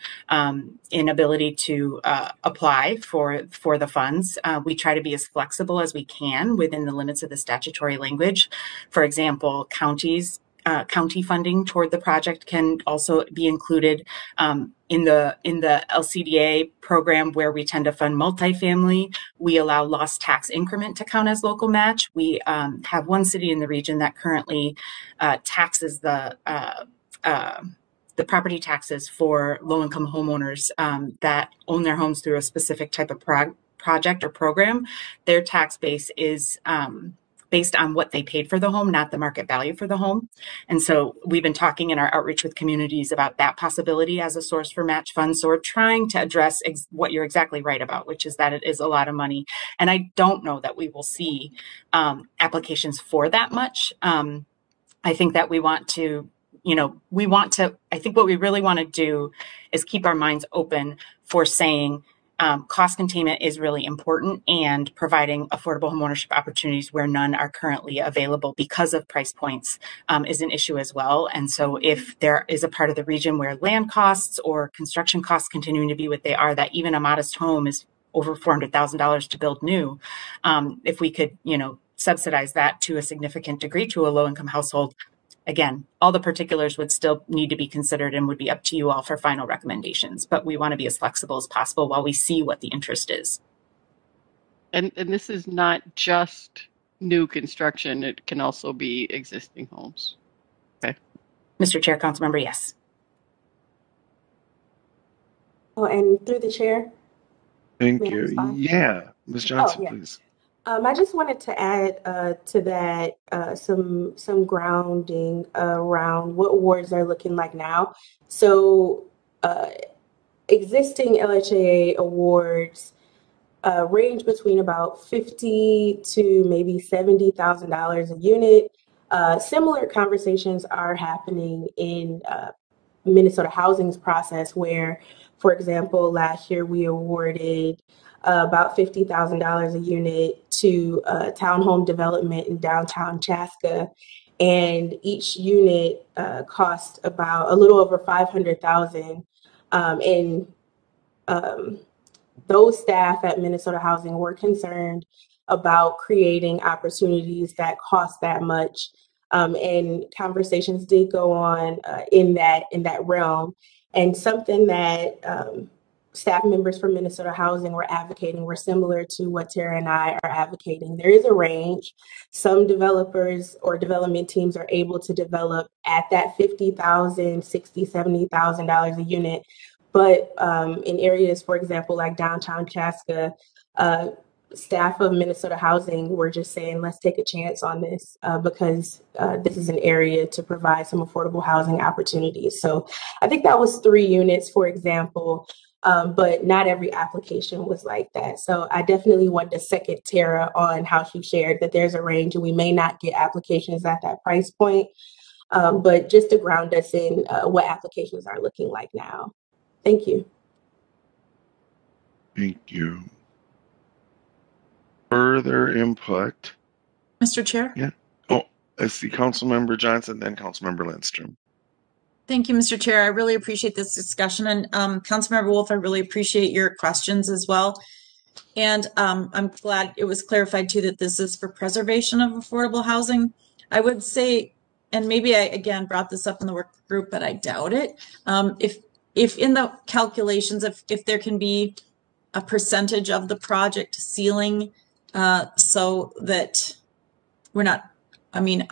inability to apply for the funds. We try to be as flexible as we can within the limits of the statutory language. For example, county funding toward the project can also be included in the LCDA program where we tend to fund multifamily. We allow lost tax increment to count as local match. We have one city in the region that currently taxes the property taxes for low-income homeowners that own their homes through a specific type of project or program. Their tax base is based on what they paid for the home, not the market value for the home. And so we've been talking in our outreach with communities about that possibility as a source for match funds. So we're trying to address what you're exactly right about, which is that it is a lot of money. And I don't know that we will see applications for that much. I think that we want to, I think what we really want to do is keep our minds open for saying, cost containment is really important, and providing affordable homeownership opportunities where none are currently available because of price points is an issue as well. And so if there is a part of the region where land costs or construction costs continuing to be what they are, that even a modest home is over $400,000 to build new, if we could, subsidize that to a significant degree to a low-income household, again, all the particulars would still need to be considered and would be up to you all for final recommendations, but we want to be as flexible as possible while we see what the interest is. And this is not just new construction, it can also be existing homes. Okay. Mr. Chair, Councilmember, yes. Oh, and through the chair. Thank you. Yeah, Ms. Johnson, please. I just wanted to add to that some grounding around what awards are looking like now. So existing LHAA awards range between about $50,000 to maybe $70,000 a unit. Similar conversations are happening in Minnesota Housing's process where, for example, last year we awarded about $50,000 a unit to townhome development in downtown Chaska. And each unit cost about a little over $500,000. And those staff at Minnesota Housing were concerned about creating opportunities that cost that much. And conversations did go on in that realm. And something that staff members from Minnesota Housing were advocating were similar to what Tara and I are advocating. There is a range. Some developers or development teams are able to develop at that $50,000, $60,000, $70,000 a unit. But in areas, for example, like downtown Chaska, staff of Minnesota Housing were just saying, let's take a chance on this because this is an area to provide some affordable housing opportunities. So I think that was 3 units, for example, but not every application was like that. So I definitely want to second Tara on how she shared that there's a range and we may not get applications at that price point, but just to ground us in what applications are looking like now. Thank you. Thank you. Further input? Mr. Chair? Yeah. Oh, I see Councilmember Johnson, then Councilmember Lindstrom. Thank you, Mr. Chair. I really appreciate this discussion. And Councilmember Wolf, I really appreciate your questions as well. And I'm glad it was clarified too that this is for preservation of affordable housing. I would say, and maybe I again brought this up in the work group, but I doubt it. If in the calculations, if there can be a percentage of the project ceiling so that we're not, I mean,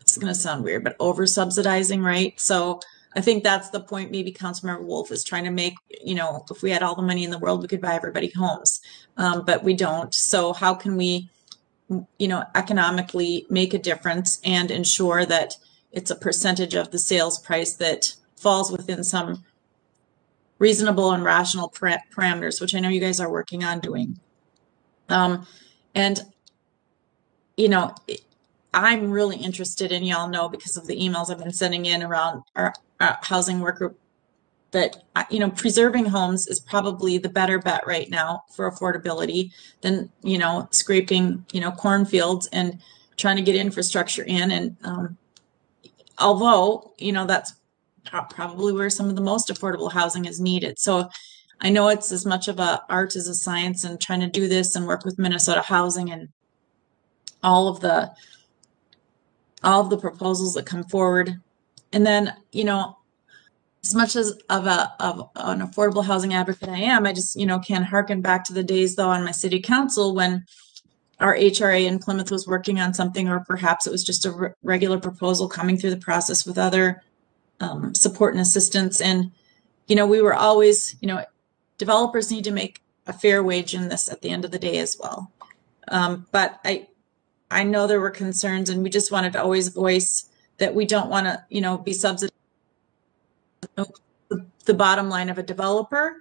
it's going to sound weird, but over subsidizing, right? So I think that's the point maybe Councilmember Wolf is trying to make. You know, if we had all the money in the world, we could buy everybody homes, but we don't. So how can we, you know, economically make a difference and ensure that it's a percentage of the sales price that falls within some reasonable and rational parameters, which I know you guys are working on doing. And, you know, I'm really interested in, y'all know because of the emails I've been sending in around our housing work group, that, you know, preserving homes is probably the better bet right now for affordability than, you know, scraping, you know, cornfields and trying to get infrastructure in. And although, you know, that's probably where some of the most affordable housing is needed. So I know it's as much of a art as a science, and trying to do this and work with Minnesota Housing and all of the proposals that come forward. And then, you know, as much as of an affordable housing advocate I am, I just, you know, can harken back to the days though on my city council when our HRA in Plymouth was working on something, or perhaps it was just a regular proposal coming through the process with other support and assistance. And, you know, we were always, you know, developers need to make a fair wage in this at the end of the day as well. But I know there were concerns, and we just wanted to always voice that we don't want to, you know, be subsidizing the bottom line of a developer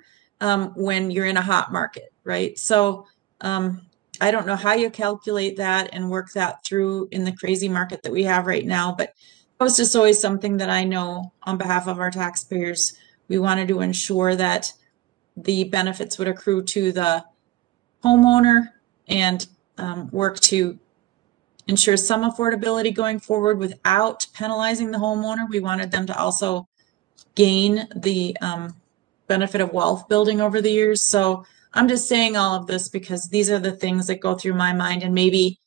when you're in a hot market, right? So I don't know how you calculate that and work that through in the crazy market that we have right now, but it was just always something that I know on behalf of our taxpayers, we wanted to ensure that the benefits would accrue to the homeowner and work to ensure some affordability going forward without penalizing the homeowner. We wanted them to also gain the benefit of wealth building over the years. So I'm just saying all of this because these are the things that go through my mind, and maybe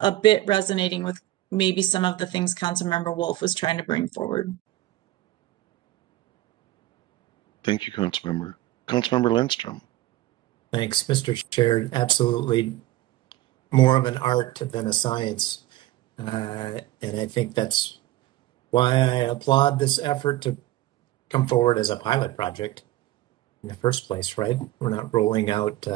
a bit resonating with maybe some of the things Councilmember Wolf was trying to bring forward. Thank you, Councilmember. Councilmember Lindstrom. Thanks, Mr. Chair. Absolutely more of an art than a science. And I think that's why I applaud this effort to come forward as a pilot project in the first place, right? We're not rolling out,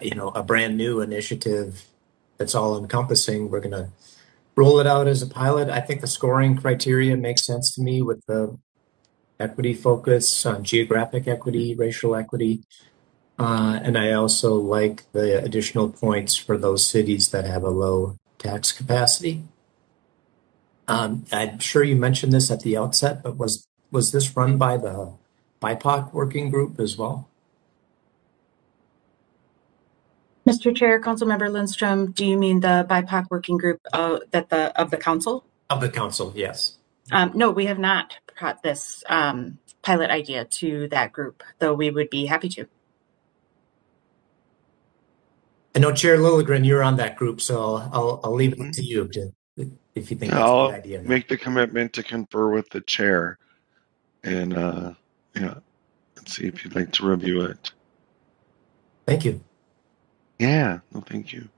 you know, a brand new initiative that's all encompassing. We're going to roll it out as a pilot. I think the scoring criteria makes sense to me with the equity focus on geographic equity, racial equity. And I also like the additional points for those cities that have a low tax capacity. I'm sure you mentioned this at the outset, but was this run by the BIPOC working group as well? Mr. Chair, Councilmember Lindstrom, do you mean the BIPOC working group of the council? Of the council, yes. No, we have not brought this pilot idea to that group, though we would be happy to. I know Chair Lilligren, you're on that group, so I'll leave it to you if you think that's a I'll good idea. make the commitment to confer with the chair and yeah, let's see if you'd like to review it. Thank you. Yeah, no, thank you.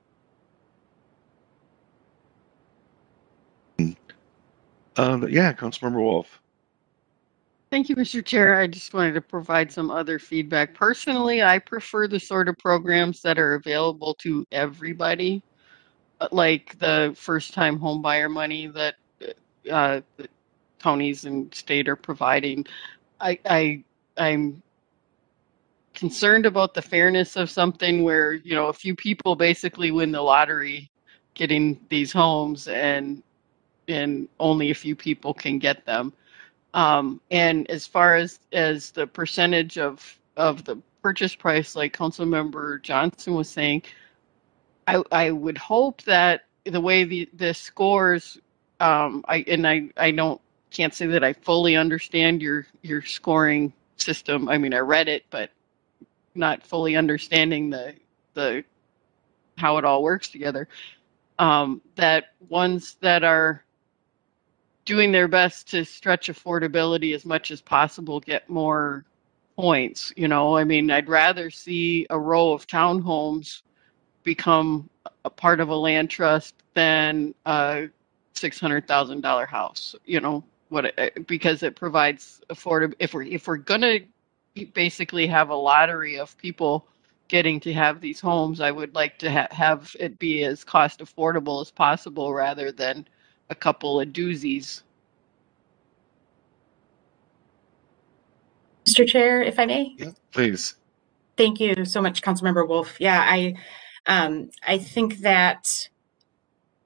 Yeah, Councilmember Wolf. Thank you, Mr. Chair. I just wanted to provide some other feedback. Personally, I prefer the sort of programs that are available to everybody, like the first-time home buyer money that the counties and state are providing. I'm concerned about the fairness of something where, you know, a few people basically win the lottery getting these homes and only a few people can get them. And as far as the percentage of the purchase price, like Councilmember Johnson was saying, I would hope that the way the scores, I can't say that I fully understand your scoring system. I mean, I read it, but not fully understanding the how it all works together. That ones that are doing their best to stretch affordability as much as possible get more points. You know, I mean, I'd rather see a row of townhomes become a part of a land trust than a $600,000 house. You know because it provides affordable. If we're gonna basically have a lottery of people getting to have these homes, I would like to have it be as cost affordable as possible rather than a couple of doozies. Mr. Chair, if I may? Yeah, please. Thank you so much, Councilmember Wolf. Yeah, I think that,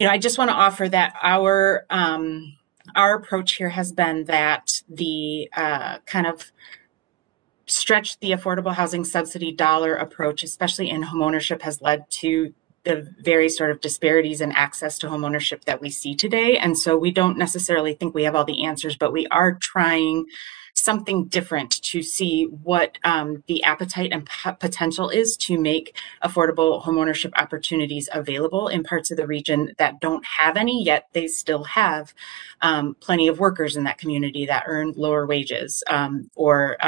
I just want to offer that our approach here has been that the kind of stretch the affordable housing subsidy dollar approach, especially in homeownership, has led to the very sort of disparities in access to homeownership that we see today. And so we don't necessarily think we have all the answers, but we are trying something different to see what the appetite and potential is to make affordable homeownership opportunities available in parts of the region that don't have any, yet they still have plenty of workers in that community that earn lower wages, or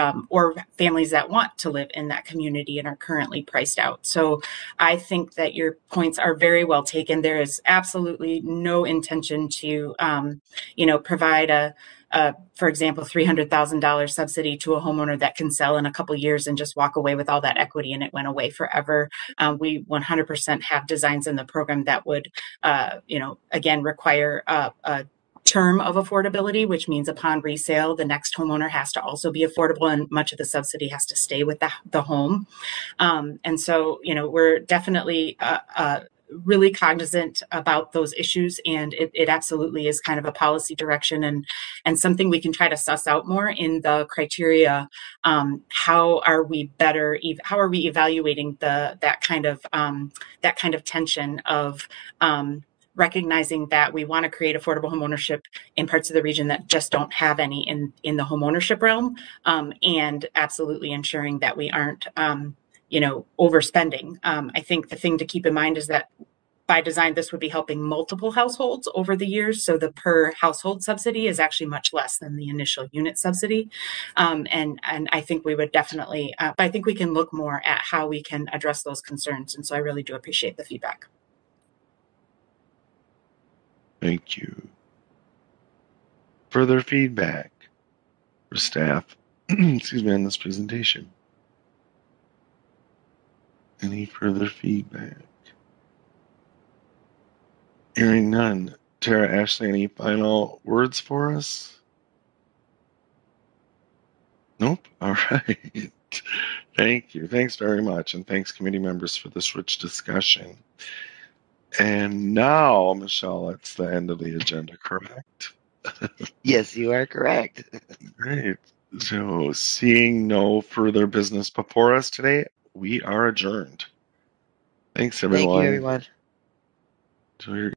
families that want to live in that community and are currently priced out. So I think that your points are very well taken. There is absolutely no intention to, provide for example, $300,000 subsidy to a homeowner that can sell in a couple years and just walk away with all that equity and it went away forever. We 100% have designs in the program that would, again, require a term of affordability, which means upon resale, the next homeowner has to also be affordable and much of the subsidy has to stay with the home. And so, we're definitely really cognizant about those issues, and it absolutely is kind of a policy direction and something we can try to suss out more in the criteria. How are we evaluating that kind of tension of recognizing that we want to create affordable homeownership in parts of the region that just don't have any in the homeownership realm, and absolutely ensuring that we aren't overspending. I think the thing to keep in mind is that by design, this would be helping multiple households over the years. So the per household subsidy is actually much less than the initial unit subsidy. And I think we would definitely, but I think we can look more at how we can address those concerns. And so I really do appreciate the feedback. Thank you. Further feedback for staff, excuse me, on this presentation? Any further feedback? Hearing none. Tara, Ashley, any final words for us? Nope. All right. Thank you. Thanks very much. And thanks, committee members, for this rich discussion. And now, Michelle, that's the end of the agenda, correct? Yes, you are correct. Great. So, seeing no further business before us today, we are adjourned. Thanks, Thank you, everyone. everyone. Enjoy your